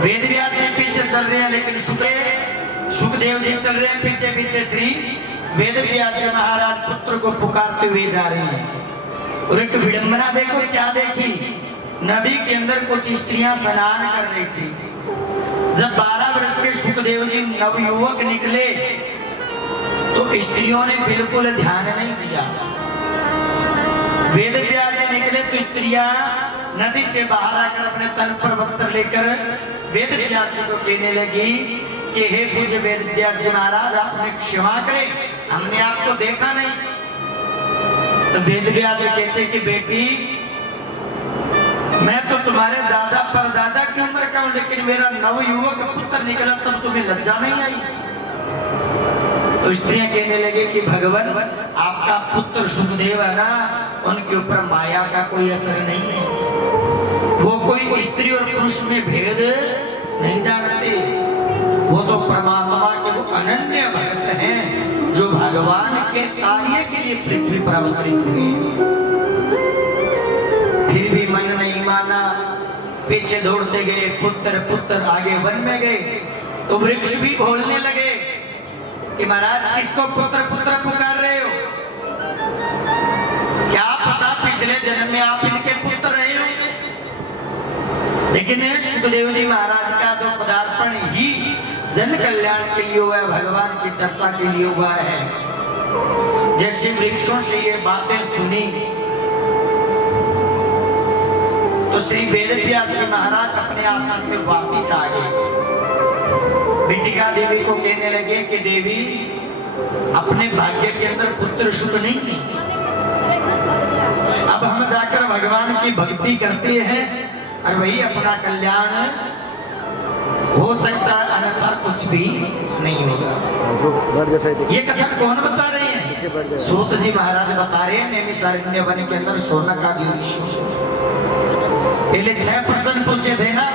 वेद व्यास जी पीछे चल रहे हैं, लेकिन सुखदेव जी चल रहे हैं पीछे पीछे। श्री वेद व्यास जी महाराज पुत्र को पुकारते हुए जा रहे हैं। और एक विडंबना देखो क्या देखी, नदी के अंदर कुछ स्त्रियां स्नान कर रही थी। जब 12 वर्ष के सुखदेव जी नवयुवक निकले तो स्त्रियों ने बिल्कुल ध्यान नहीं दिया। वेद व्यास जी निकले तो स्त्रियां नदी से बाहर आकर अपने तन पर वस्त्र लेकर वेद व्यास जी को कहने लगी कि हे पूज्य वेद व्यास जी महाराज, आपने क्षमा करें, हमने आपको देखा नहीं। तो वेद व्यास जी कहते कि बेटी, मैं तो तुम्हारे दादा परदादा की उम्र का हूं, लेकिन मेरा नवयुवक पुत्र निकला तब तुम्हें लज्जा नहीं आई। तो स्त्रियां कहने लगे कि भगवान, आपका पुत्र सुखदेव है ना, उनके ऊपर माया का कोई असर नहीं है, वो कोई स्त्री और पुरुष में भेद नहीं जानते, वो तो परमात्मा के वो अनन्य भक्त हैं जो भगवान के कार्य के लिए पृथ्वी पर अवतरित हुए। फिर भी मन नहीं माना, पीछे दौड़ते गए, पुत्र पुत्र आगे वन में गए। तो वृक्ष भी बोलने लगे कि महाराज, किसको पुत्र पुत्र पुकार रहे हो? क्या पता पिछले जन्म में आप इनके पुत्र रहे होंगे। लेकिन सुखदेव जी महाराज का तो पदार्पण ही जन कल्याण के लिए हुआ है, भगवान की चर्चा के लिए हुआ है। जैसे वृक्षों से ये बातें सुनी तो श्री वेद व्यास जी महाराज अपने आसन में वापिस आ गए। बिटिका देवी को कहने लगे कि देवी, अपने भाग्य के अंदर पुत्र सुख नहीं, अब हम जाकर भगवान की भक्ति करते हैं और वही अपना कल्याण हो सकता है, अन्यथा कुछ भी नहीं होगा। ये कथा कौन बता रहे हैं? सूत जी महाराज बता रहे हैं। नैमिषारण्य वन के अंदर शौनक आदि ऋषि पहले 6 प्रश्न पूछे थे ना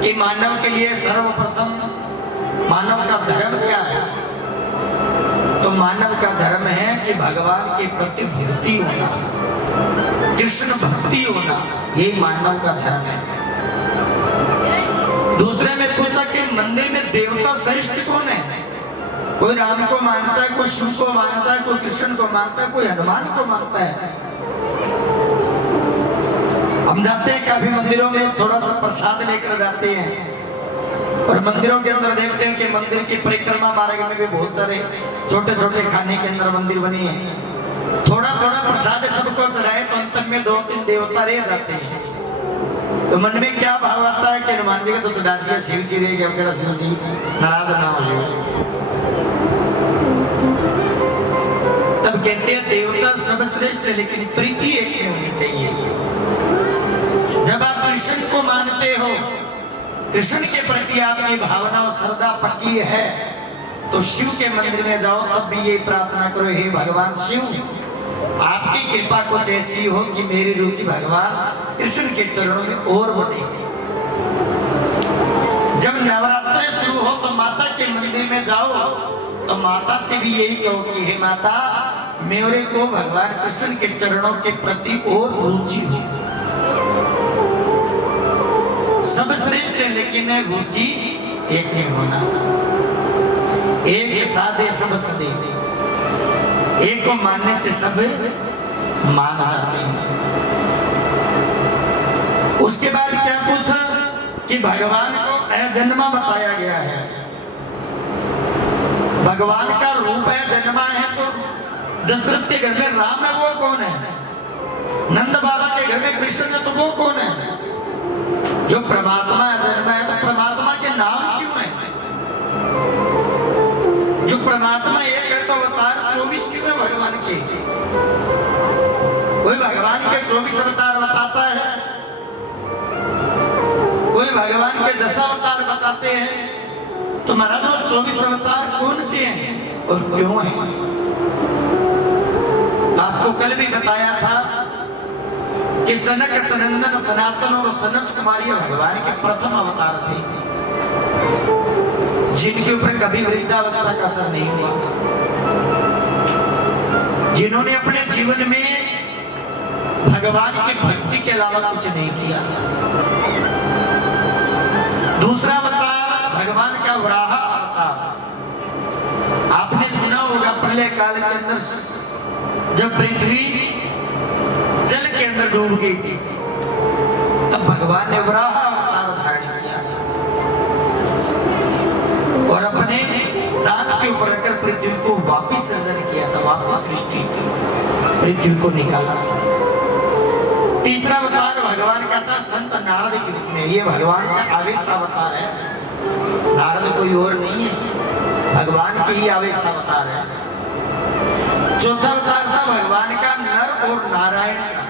कि मानव के लिए सर्वप्रथम मानव का धर्म क्या है। तो मानव का धर्म है कि भगवान के प्रति भक्ति होना, कृष्ण भक्ति होना, यही मानव का धर्म है। दूसरे में पूछा कि मंदिर में देवता श्रेष्ठ कौन है? कोई राम को मानता है, कोई शिव को मानता है, कोई कृष्ण को मानता है, कोई हनुमान को मानता है। हम जाते हैं काफी मंदिरों में, थोड़ा सा प्रसाद लेकर जाते हैं और मंदिरों के अंदर देखते हैं कि मंदिर की परिक्रमा मार्ग में भी बहुत सारे छोटे छोटे खाने के अंदर मंदिर बनी है। थोड़ा थोड़ा प्रसाद सबको चढ़ाए तो अंत में 2-3 देवता रह जाते हैं। तो मन में क्या भाव आता है कि हनुमान जी का तो चढ़ा दिया, शिव जी रह गया, शिव जी नाराज ना हो शिव। तब कहते हैं देवता सर्वश्रेष्ठ, लेकिन प्रीति एक ही होनी चाहिए। जब आप कृष्ण को मानते हो, कृष्ण के प्रति आपकी भावना और श्रद्धा पक्की है, तो शिव के मंदिर में जाओ, तब भी ये प्रार्थना करो, हे भगवान शिव, आपकी कृपा कुछ ऐसी हो कि मेरी रुचि भगवान कृष्ण के चरणों में और बढ़े। जब नवरात्र शुरू हो तो माता के मंदिर में जाओ तो माता से भी यही कहो कि हे माता, मेरे को भगवान कृष्ण के चरणों के प्रति और रुचि हो। सब श्रेष्ठ है, लेकिन रुचि एक नहीं होना। एक साधे सब सदे, एक को मानने से सब मान जाते हैं। उसके बाद क्या पूछा कि भगवान को अजन्मा बताया गया है। भगवान का रूप अजन्मा है, तो दशरथ के घर में राम है, वो कौन है? नंद बाबा के घर में कृष्ण है, तो वो कौन है? जो परमात्मा अजन्मा है, तो परमात्मा के नाम क्यों है? जो परमात्मा एक है तो अवतार 24 क्यों है भगवान के? कोई भगवान के 24 अवतार बताता है, कोई भगवान के 10 अवतार बताते हैं। तो महाराज वो 24 अवतार कौन से हैं और क्यों हैं? आपको कल भी बताया था कि सनक सनंदन सनातन और सनत कुमारी भगवान के प्रथम अवतार थे, जिनके ऊपर कभी वृद्धावस्था का असर नहीं हुआ, जिन्होंने अपने जीवन में भगवान की भक्ति के अलावा कुछ नहीं किया। दूसरा अवतार भगवान का वराह अवतार। आपने सुना होगा प्रलय काल के अंदर जब पृथ्वी जल के अंदर डूब गई थी, तब भगवान ने वराह अवतार धारण किया और अपने दांत के ऊपर रखकर पृथ्वी को वापिस सृजन किया था, वापिस सृष्टि पृथ्वी को निकाला। तीसरा अवतार भगवान का था संत नारद के रूप में। ये भगवान का आवेश अवतार है, नारद कोई और नहीं है, भगवान के ही आवेश अवतार है। चौथा अवतार था भगवान का नर और नारायण का।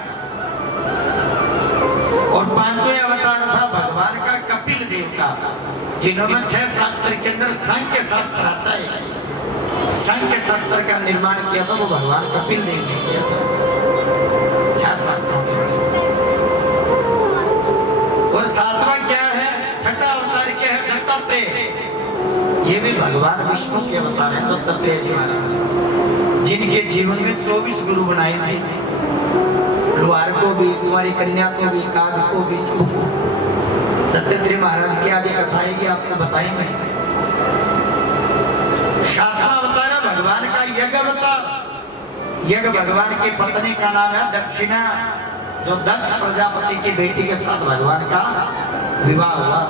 और पांचवें अवतार था भगवान का कपिल देव का, जिन्होंने 6 शास्त्र के अंदर सांख्य शास्त्र आता है, सांख्य शास्त्र का निर्माण किया था, वो भगवान कपिल देव ने किया था। 6 शास्त्र। और 7वां क्या है, छठा अवतार क्या है, दत्तात्रेय। ये भी भगवान विष्णु के अवतार है, दत्तात्रेय जी महाराज, जिनके जीवन में 24 गुरु बनाए थे, लुहार को भी, कुमारी कन्या को भी, काग को भी, सबको। दत्तात्रेय महाराज की आगे कथा आएगी, आपको बताएंगे। 7वां अवतार है भगवान का यज्ञ अवतार। यज्ञ भगवान की पत्नी का नाम है दक्षिणा, जो दक्ष प्रजापति की बेटी के साथ भगवान का विवाह हुआ।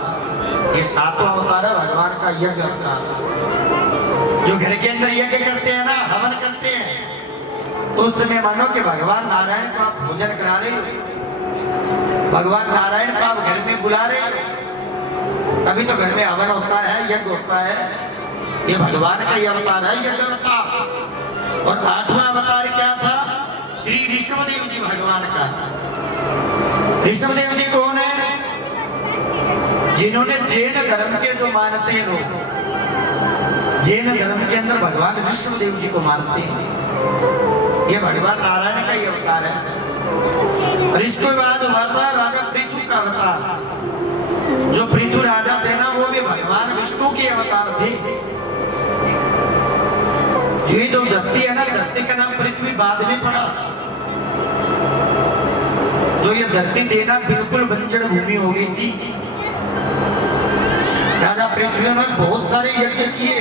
ये 7वां अवतार है भगवान का यज्ञ अवतार। जो घर के अंदर यज्ञ करते हैं ना, हवन करते हैं, तो उस समय मानो कि भगवान नारायण को आप भोजन करा रहे हो, भगवान नारायण को आप घर में बुला रहे हो, तभी तो घर में हवन होता है, यज्ञ होता है। ये भगवान का यह अवतार है, यज्ञ अवतार। और 8वां अवतार क्या था, श्री ऋषभदेव जी भगवान का। ऋषभदेव जी कौन है, जिन्होंने जैन धर्म के जो मानते हैं लोग, जैन धर्म के अंदर भगवान ऋषभदेव जी को मानते हैं। ये भगवान नारायण का ही अवतार है। और इसके बाद हुआ था राजा पृथु का अवतार। जो पृथु राजा थे ना, वो भी भगवान विष्णु के अवतार थे। ये जो धरती है ना, धरती का नाम पृथ्वी बाद में पड़ा। जो ये धरती थी ना, बिल्कुल बंजर भूमि हो गई थी। राजा पृथ्वी ने बहुत सारे यज्ञ किए।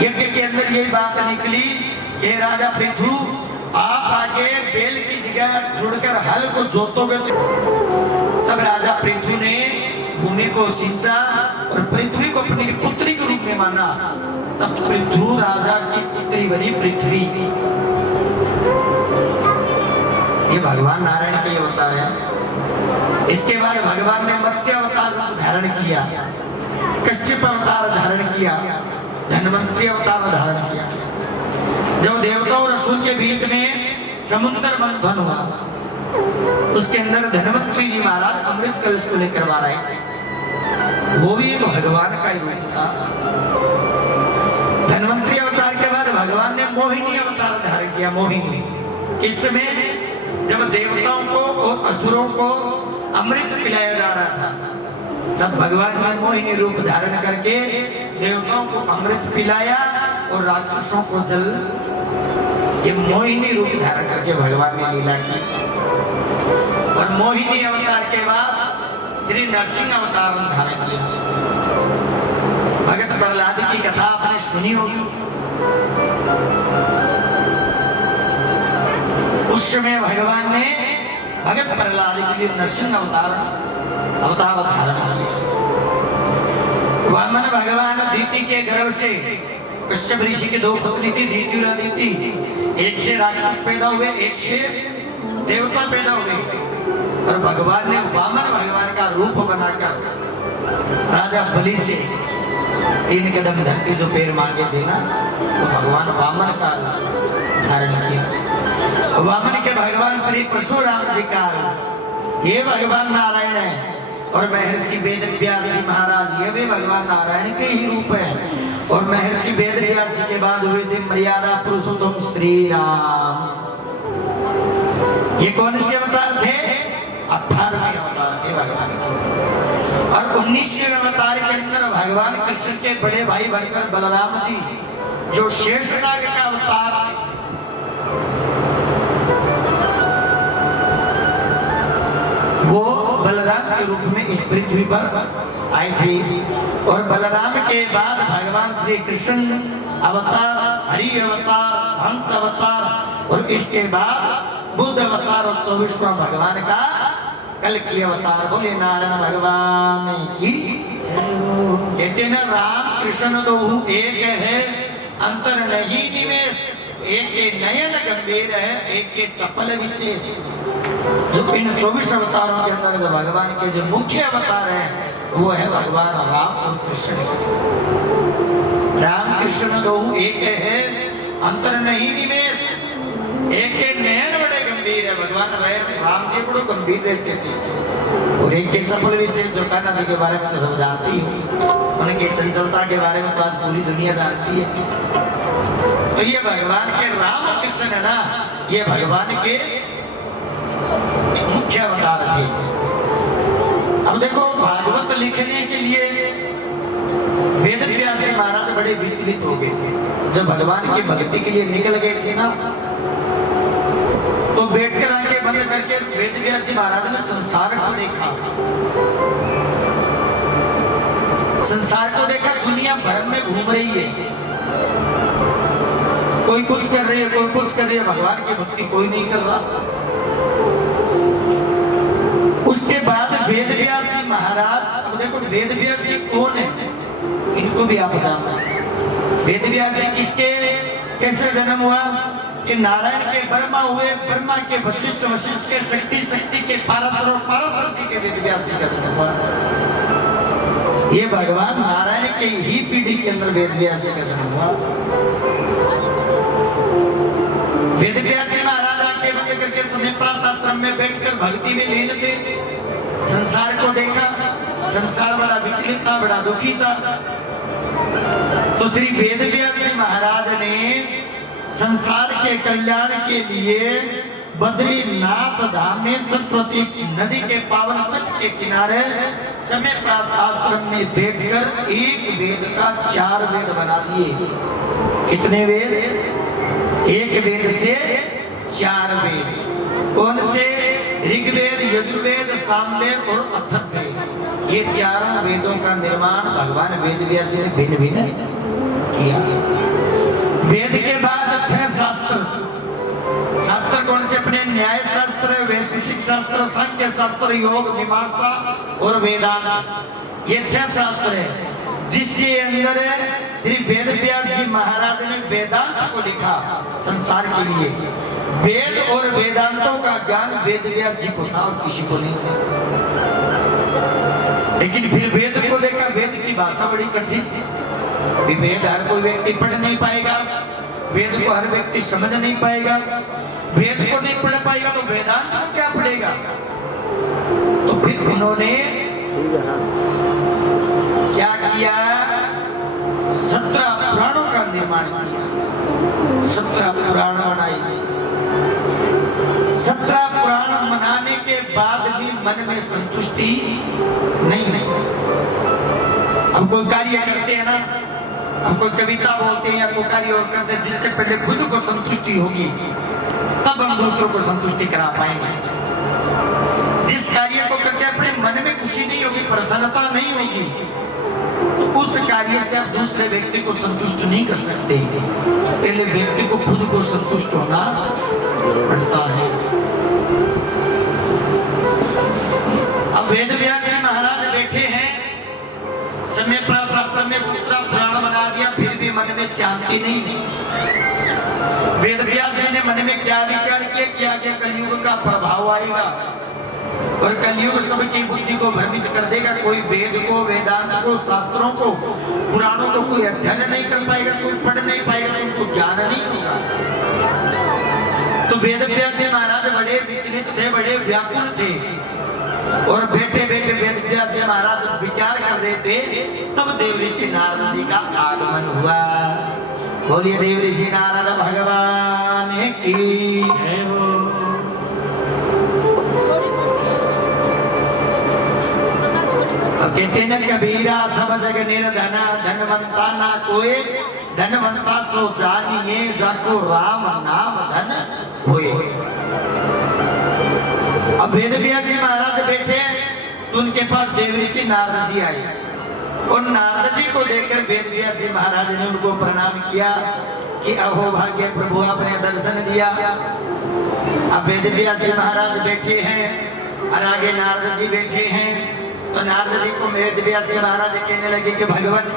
यज्ञ के अंदर ये बात निकली कि राजा पृथु, आप आगे बेल की जगह जुड़कर हल को जोतोगे। तब राजा पृथु ने भूमि को सींचा और पृथ्वी को अपनी पुत्री के रूप में माना। तब पृथु राजा की पुत्री बनी पृथ्वी। ये भगवान नारायण का अवतार है। इसके बाद भगवान ने मत्स्य अवतार धारण किया, कश्यप अवतार धारण किया, धन्वंतरी अवतार धारण किया। जब देवताओं और असुर के बीच में समुद्र मंथन हुआ, उसके अंदर धन्वंतरी जी महाराज अमृत कलश को लेकर आ रहे थे। वो भी एक भगवान का ही रूप था। धन्वंतरी अवतार के बाद भगवान ने मोहिनी अवतार धारण किया। मोहिनी, इस समय जब देवताओं को और असुरों को अमृत पिलाया जा रहा था, तब भगवान ने मोहिनी रूप धारण करके देवताओं को अमृत पिलाया और राक्षसों को जल। ये मोहिनी रूप धारण करके भगवान ने लीला की। और मोहिनी अवतार के बाद श्री नरसिंह अवतार धारण किया। भगत प्रहलाद की कथा आपने सुनी होगी। उस समय भगवान ने भगत प्रहलाद के लिए नरसिंह अवतार धारण किया। वामन भगवान दीति के गर्भ से, कश्यप ऋषि की 2 पुत्री थी, दीति और अदिति। एक से राक्षस पैदा हुए, एक से देवता पैदा हुए। और भगवान ने वामन भगवान का रूप बनाकर राजा बलि से 3 कदम धरती जो पैर मांगे थे ना, तो भगवान वामन का धारण किया। वामन के भगवान श्री परशुराम जी का, ये भगवान नारायण है। और महर्षि वेद व्यास जी महाराज, ये भी भगवान नारायण के ही रूप है। और महर्षि वेद व्यास जी के बाद हुए थे मर्यादा पुरुषोत्तम श्री राम। ये कौन से अवतार थे? 18वें अवतार थे भगवान। और 19वें अवतार के अंदर भगवान कृष्ण के बड़े भाई बनकर बलराम जी, जो शेषनाग का अवतार थे, वो बलराम के रूप में इस पृथ्वी पर आए थे। और बलराम के बाद भगवान श्री कृष्ण अवतार, हरि अवतार, हंस अवतार और इसके बाद बुद्ध अवतार और 24वां भगवान का कल की अवतार। बोले नारायण भगवान की। कहते ना राम कृष्ण दो एक है, अंतर नहीं निवेश, एक के नयन गंभीर है, एक के चपल विशेष। जो इन 24 अवतारों के अंदर भगवान के जो मुख्य अवतार हैं वो है भगवान राम और कृष्ण। राम कृष्ण दो एक है, अंतर नहीं निवेश, एक के नयन बड़े गंभीर है। भगवान राम जी बड़ो गंभीर रहते थे। और एक के चपल विशेष, जो कान्हा जी के बारे में तो सब जानती है, उनकी चंचलता के बारे में तो आज पूरी दुनिया जानती है। तो ये भगवान के राम कृष्ण है ना, ये भगवान के मुख्य अवतार थे। अब देखो भागवत लिखने के लिए वेद व्यास जी महाराज बड़े विचलित हो गए थे। जब भगवान की भक्ति के लिए निकल गए थे ना, तो बैठकर आंखें बंद करके वेद व्यास जी महाराज ने संसार को देखा। संसार को देखा, दुनिया भर में घूम रही है, कोई कुछ कर रही है, कोई कुछ कर रही है, भगवान की भक्ति कोई नहीं कर रहा। उसके बाद वेद व्यास जी महाराज, अब देखो वेद व्यास जी कौन है, इनको भी आप जानते हैं। वेद व्यास जी किसके कैसे जन्म हुआ कि नारायण के ब्रह्मा हुए, ब्रह्मा के वशिष्ठ, वशिष्ठ के शक्ति, शक्ति के पारसर और पारसर जी के वेद व्यास जी का जन्म हुआ। ये भगवान नारायण के ही पीढ़ी के अंदर वेद व्यास जी का जन्म हुआ। वेद व्यास जी महाराज आके बंद करके समीपास आश्रम में बैठकर भक्ति में लीन थे। संसार को देखा, संसार बड़ा विचलित था, बड़ा दुखी था। तो श्री वेद व्यास जी महाराज ने संसार के कल्याण के लिए बद्रीनाथ धाम में सरस्वती नदी के पावन तट के किनारे समय प्रास आश्रम में बैठकर एक वेद का 4 वेद बना दिए। कितने वेद? एक वेद से 4 वेद। कौन से? ऋग्वेद, यजुर्वेद, सामवेद और अथर्ववेद। ये 4 वेदों का निर्माण भगवान वेद व्यास जी ने भिन्न भिन्न किया। वेद के बाद 6 शास्त्र। शास्त्र कौन से? अपने न्याय शास्त्र, वैशेषिक शास्त्र, सांख्य शास्त्र, योग, मीमांसा और वेदांत। ये 6 शास्त्र है जिसके अंदर श्री वेद व्यास जी महाराज ने वेदांत को लिखा संसार के लिए। वेद और वेदांतों का ज्ञान वेद व्यास जी को था और किसी को नहीं था। लेकिन फिर वेद को देखा, वेद की भाषा बड़ी कठिन थी। वेद हर कोई व्यक्ति पढ़ नहीं पाएगा, वेद को हर व्यक्ति समझ नहीं पाएगा। वेद को नहीं पढ़ पाएगा तो वेदांत को क्या पढ़ेगा? तो फिर उन्होंने क्या किया? 17 पुराणों का निर्माण किया। 17 पुराण बनाए। 17 पुराण बनाने के बाद भी मन में संतुष्टि नहीं। हम कोई कार्य करते हैं ना, हम कोई कविता बोलते हैं या कोई कार्य और करते हैं, जिससे पहले खुद को संतुष्टि होगी तब हम दूसरों को संतुष्टि करा पाएंगे। जिस कार्य को करके अपने मन में खुशी नहीं होगी, प्रसन्नता नहीं होगी, तो उस कार्य से आप दूसरे व्यक्ति को संतुष्ट नहीं कर सकते। पहले व्यक्ति को खुद को संतुष्ट होना पड़ता है। अब वेद व्यास जी महाराज बैठे हैं, समय शास्त्र में 17 पुराण बना दिया, फिर भी मन में शांति नहीं थी। वेद व्यास जी ने मन में क्या विचार किया कि आगे कलयुग का प्रभाव आएगा और कलयुग सबकी बुद्धि को भ्रमित कर देगा। कोई वेद को, वेदांत को, शास्त्रों को, पुराणों को कोई अध्ययन नहीं कर पाएगा, कोई पढ़ नहीं पाएगा, तो उनको ज्ञान नहीं होगा। तो वेद व्यास जी महाराज बड़े विचलित थे, बड़े व्याकुल थे। और बैठे बैठे वेद व्यास जी महाराज विचार कर रहे थे, तब देव ऋषि नारद जी का आगमन हुआ। बोलिए देव ऋषि नारद भगवान की। कहते न कबीरा सब जग निर्धना, धनवंता ना कोई, धनवंता सो जानिए जाको राम नाम धन होए। अब वेद व्यास जी महाराज बैठे तो उनके पास देव ऋषि नारद जी आए और नारद जी को देखकर वेद व्यास जी महाराज ने उनको प्रणाम किया कि अहो भाग्य प्रभु आपने दर्शन दिया। अब वेद व्यास जी महाराज बैठे हैं और आगे नारद जी बैठे हैं। तो नारद जी को वेद व्यास जी महाराज कहने लगे कि भगवान,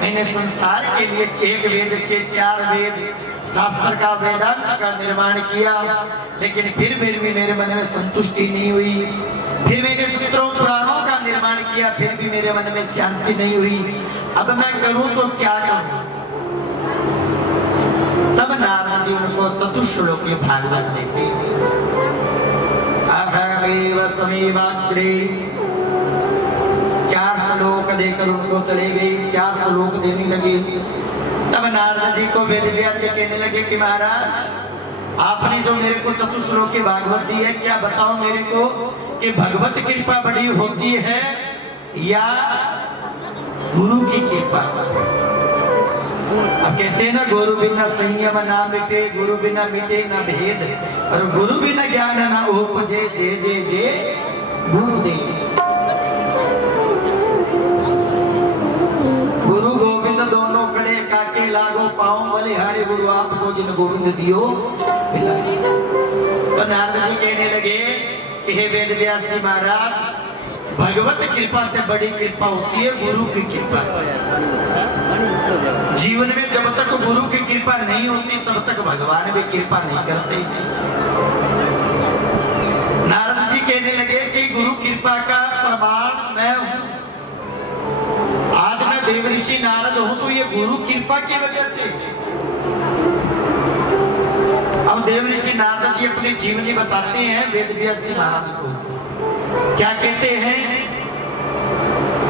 मैंने संसार के लिए एक वेद से 4 वेद शास्त्र का वेदांत का निर्माण किया, लेकिन फिर भी मेरे मन में संतुष्टि नहीं हुई। फिर मैंने सूत्रों पुराणों का निर्माण किया, फिर भी मेरे मन में शांति नहीं हुई। अब मैं करूं तो क्या करूं? तब नारद जी उनको चतुश्लोकी भागवत देते समीवाग्रे 4 श्लोक देकर उनको चले गए। 4 श्लोक देने लगे। तब नारद जी को वेद व्यास जी कहने लगे कि महाराज, आपने जो मेरे को चतुश्लोकी भागवत दी है, क्या बताओ मेरे को कि भगवत कृपा बड़ी होती है या गुरु की कृपा? अब कहते हैं ना, गुरु बिना संयम ना मिटे, गुरु बिना मिटे ना भेद, और गुरु बिना ज्ञान ना उपजे, जे जे जे गुरुदेव। गुरु गोविंद दोनों कड़े काके लागो पाओ, बलिहारी गुरु आपको जिन गोविंद दियो मिलाए। तो नारद जी कहने लगे कि हे वेद व्यास जी महाराज, भगवत कृपा से बड़ी कृपा होती है गुरु की कृपा। जीवन में जब तक गुरु की कृपा नहीं होती तब तक भगवान भी कृपा नहीं करते। नारद जी कहने लगे कि गुरु कृपा का प्रमाण मैं हूं। आज मैं देव ऋषि नारद हूं तो ये गुरु कृपा की वजह से। अब देव ऋषि नारद जी अपनी जीवनी बताते हैं वेद व्यास जी महाराज को। क्या कहते हैं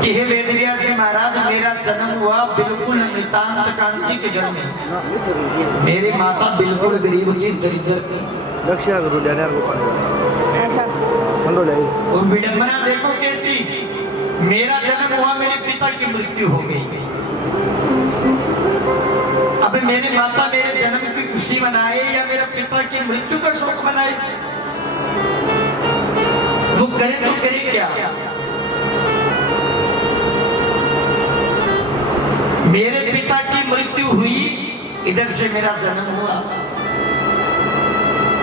कि हे वेद व्यास जी महाराज, मेरा जन्म हुआ बिल्कुल नितांत कांति के घर में। मेरी माता बिल्कुल गरीब थी, दरिद्र थी। और विडंबना देखो कैसी, मेरा जन्म हुआ, मेरे पिता की मृत्यु हो गई। अब मेरी माता मेरे जन्म की खुशी मनाए या मेरे पिता की मृत्यु का शोक मनाए? वो करे तो करे क्या? मेरे पिता की मृत्यु हुई, इधर से मेरा जन्म हुआ।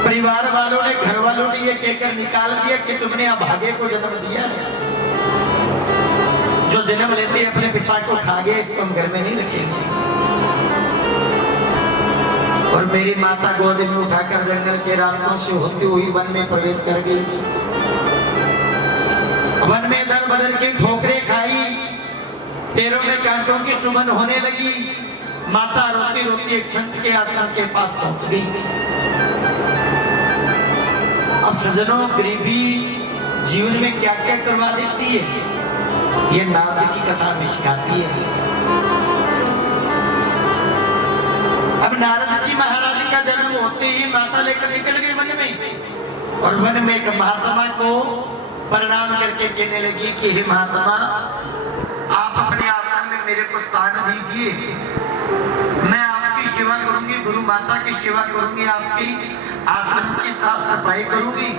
परिवार वालों ने, घर वालों ने ये कहकर निकाल दिया कि तुमने अभागे को जन्म दिया है। जो जन्म लेते अपने पिता को खा गए, इसको हम घर में नहीं रखेंगे। और मेरी माता गोद में उठाकर जंगल के रास्तों से होती हुई वन में प्रवेश कर गई। वन में दर बदल के ठोकरें खाई, पैरों में कांटों की चुभन होने लगी। माता रोती रोती एक संत के आश्रम के पास पहुंच गई। अब सजनों, गरीबी जीवन में क्या क्या करवा देती है, ये नारद की कथा में सिखाती है। अब नारद जी महाराज का जन्म होते ही माता लेकर निकल गई वन में, और वन में एक महात्मा को प्रणाम करके कहने लगी कि हे महात्मा, आप अपने आश्रम में मेरे को स्थान दीजिए। मैं आपकी सेवा करूंगी, गुरु माता की सेवा करूंगी, आपकी आश्रम की साफ सफाई करूंगी।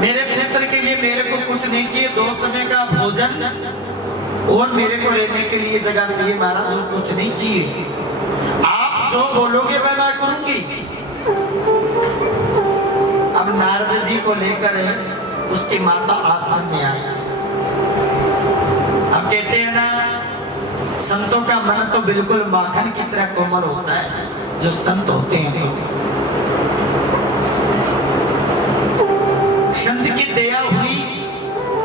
मेरे पुत्र के लिए मेरे को कुछ नहीं चाहिए, 2 समय का भोजन और मेरे को रहने के लिए जगह चाहिए महाराज, और कुछ नहीं चाहिए। आप जो बोलोगे वह मैं करूंगी। अब नारद जी को लेकर उसकी माता आश्रम में आई। अब कहते हैं ना, संतों का मन तो बिल्कुल माखन की तरह कोमल होता है, जो संत होते हैं। संत की दया हुई,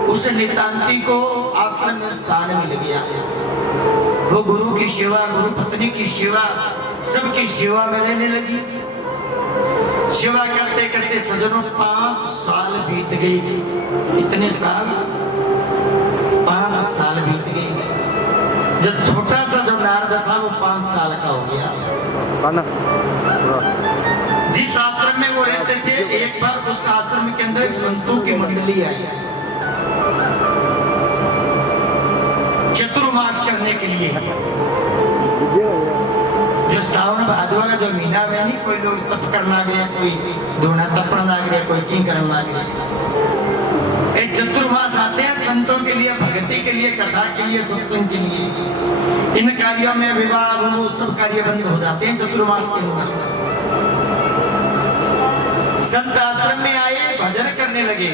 उस नितांती को आश्रम में स्थान मिल गया। वो गुरु की सेवा, गुरु पत्नी की सेवा, सबकी सेवा में रहने लगी। सेवा करते करते सजनों 5 साल बीत गई। कितने साल? 5 साल बीत गए। जब छोटा सा जो नारद था वो 5 साल का हो गया। जिस आश्रम में वो रहते थे, एक बार उस आश्रम के अंदर एक संतों की मंडली आई चतुर्मास करने के लिए। जो सावन भादवा का जो महीना में नहीं, कोई लोग तप करना गया, कोई धोना तपना लग गया, कोई की करना लग गया। एक चतुर्मास आते हैं संतों के लिए, भक्ति के लिए, कथा के लिए, सत्संग के लिए। इन कार्यों में विवाह वो सब कार्य बंद हो जाते हैं चतुर्मास के अंदर। संत आश्रम में आए, भजन करने लगे,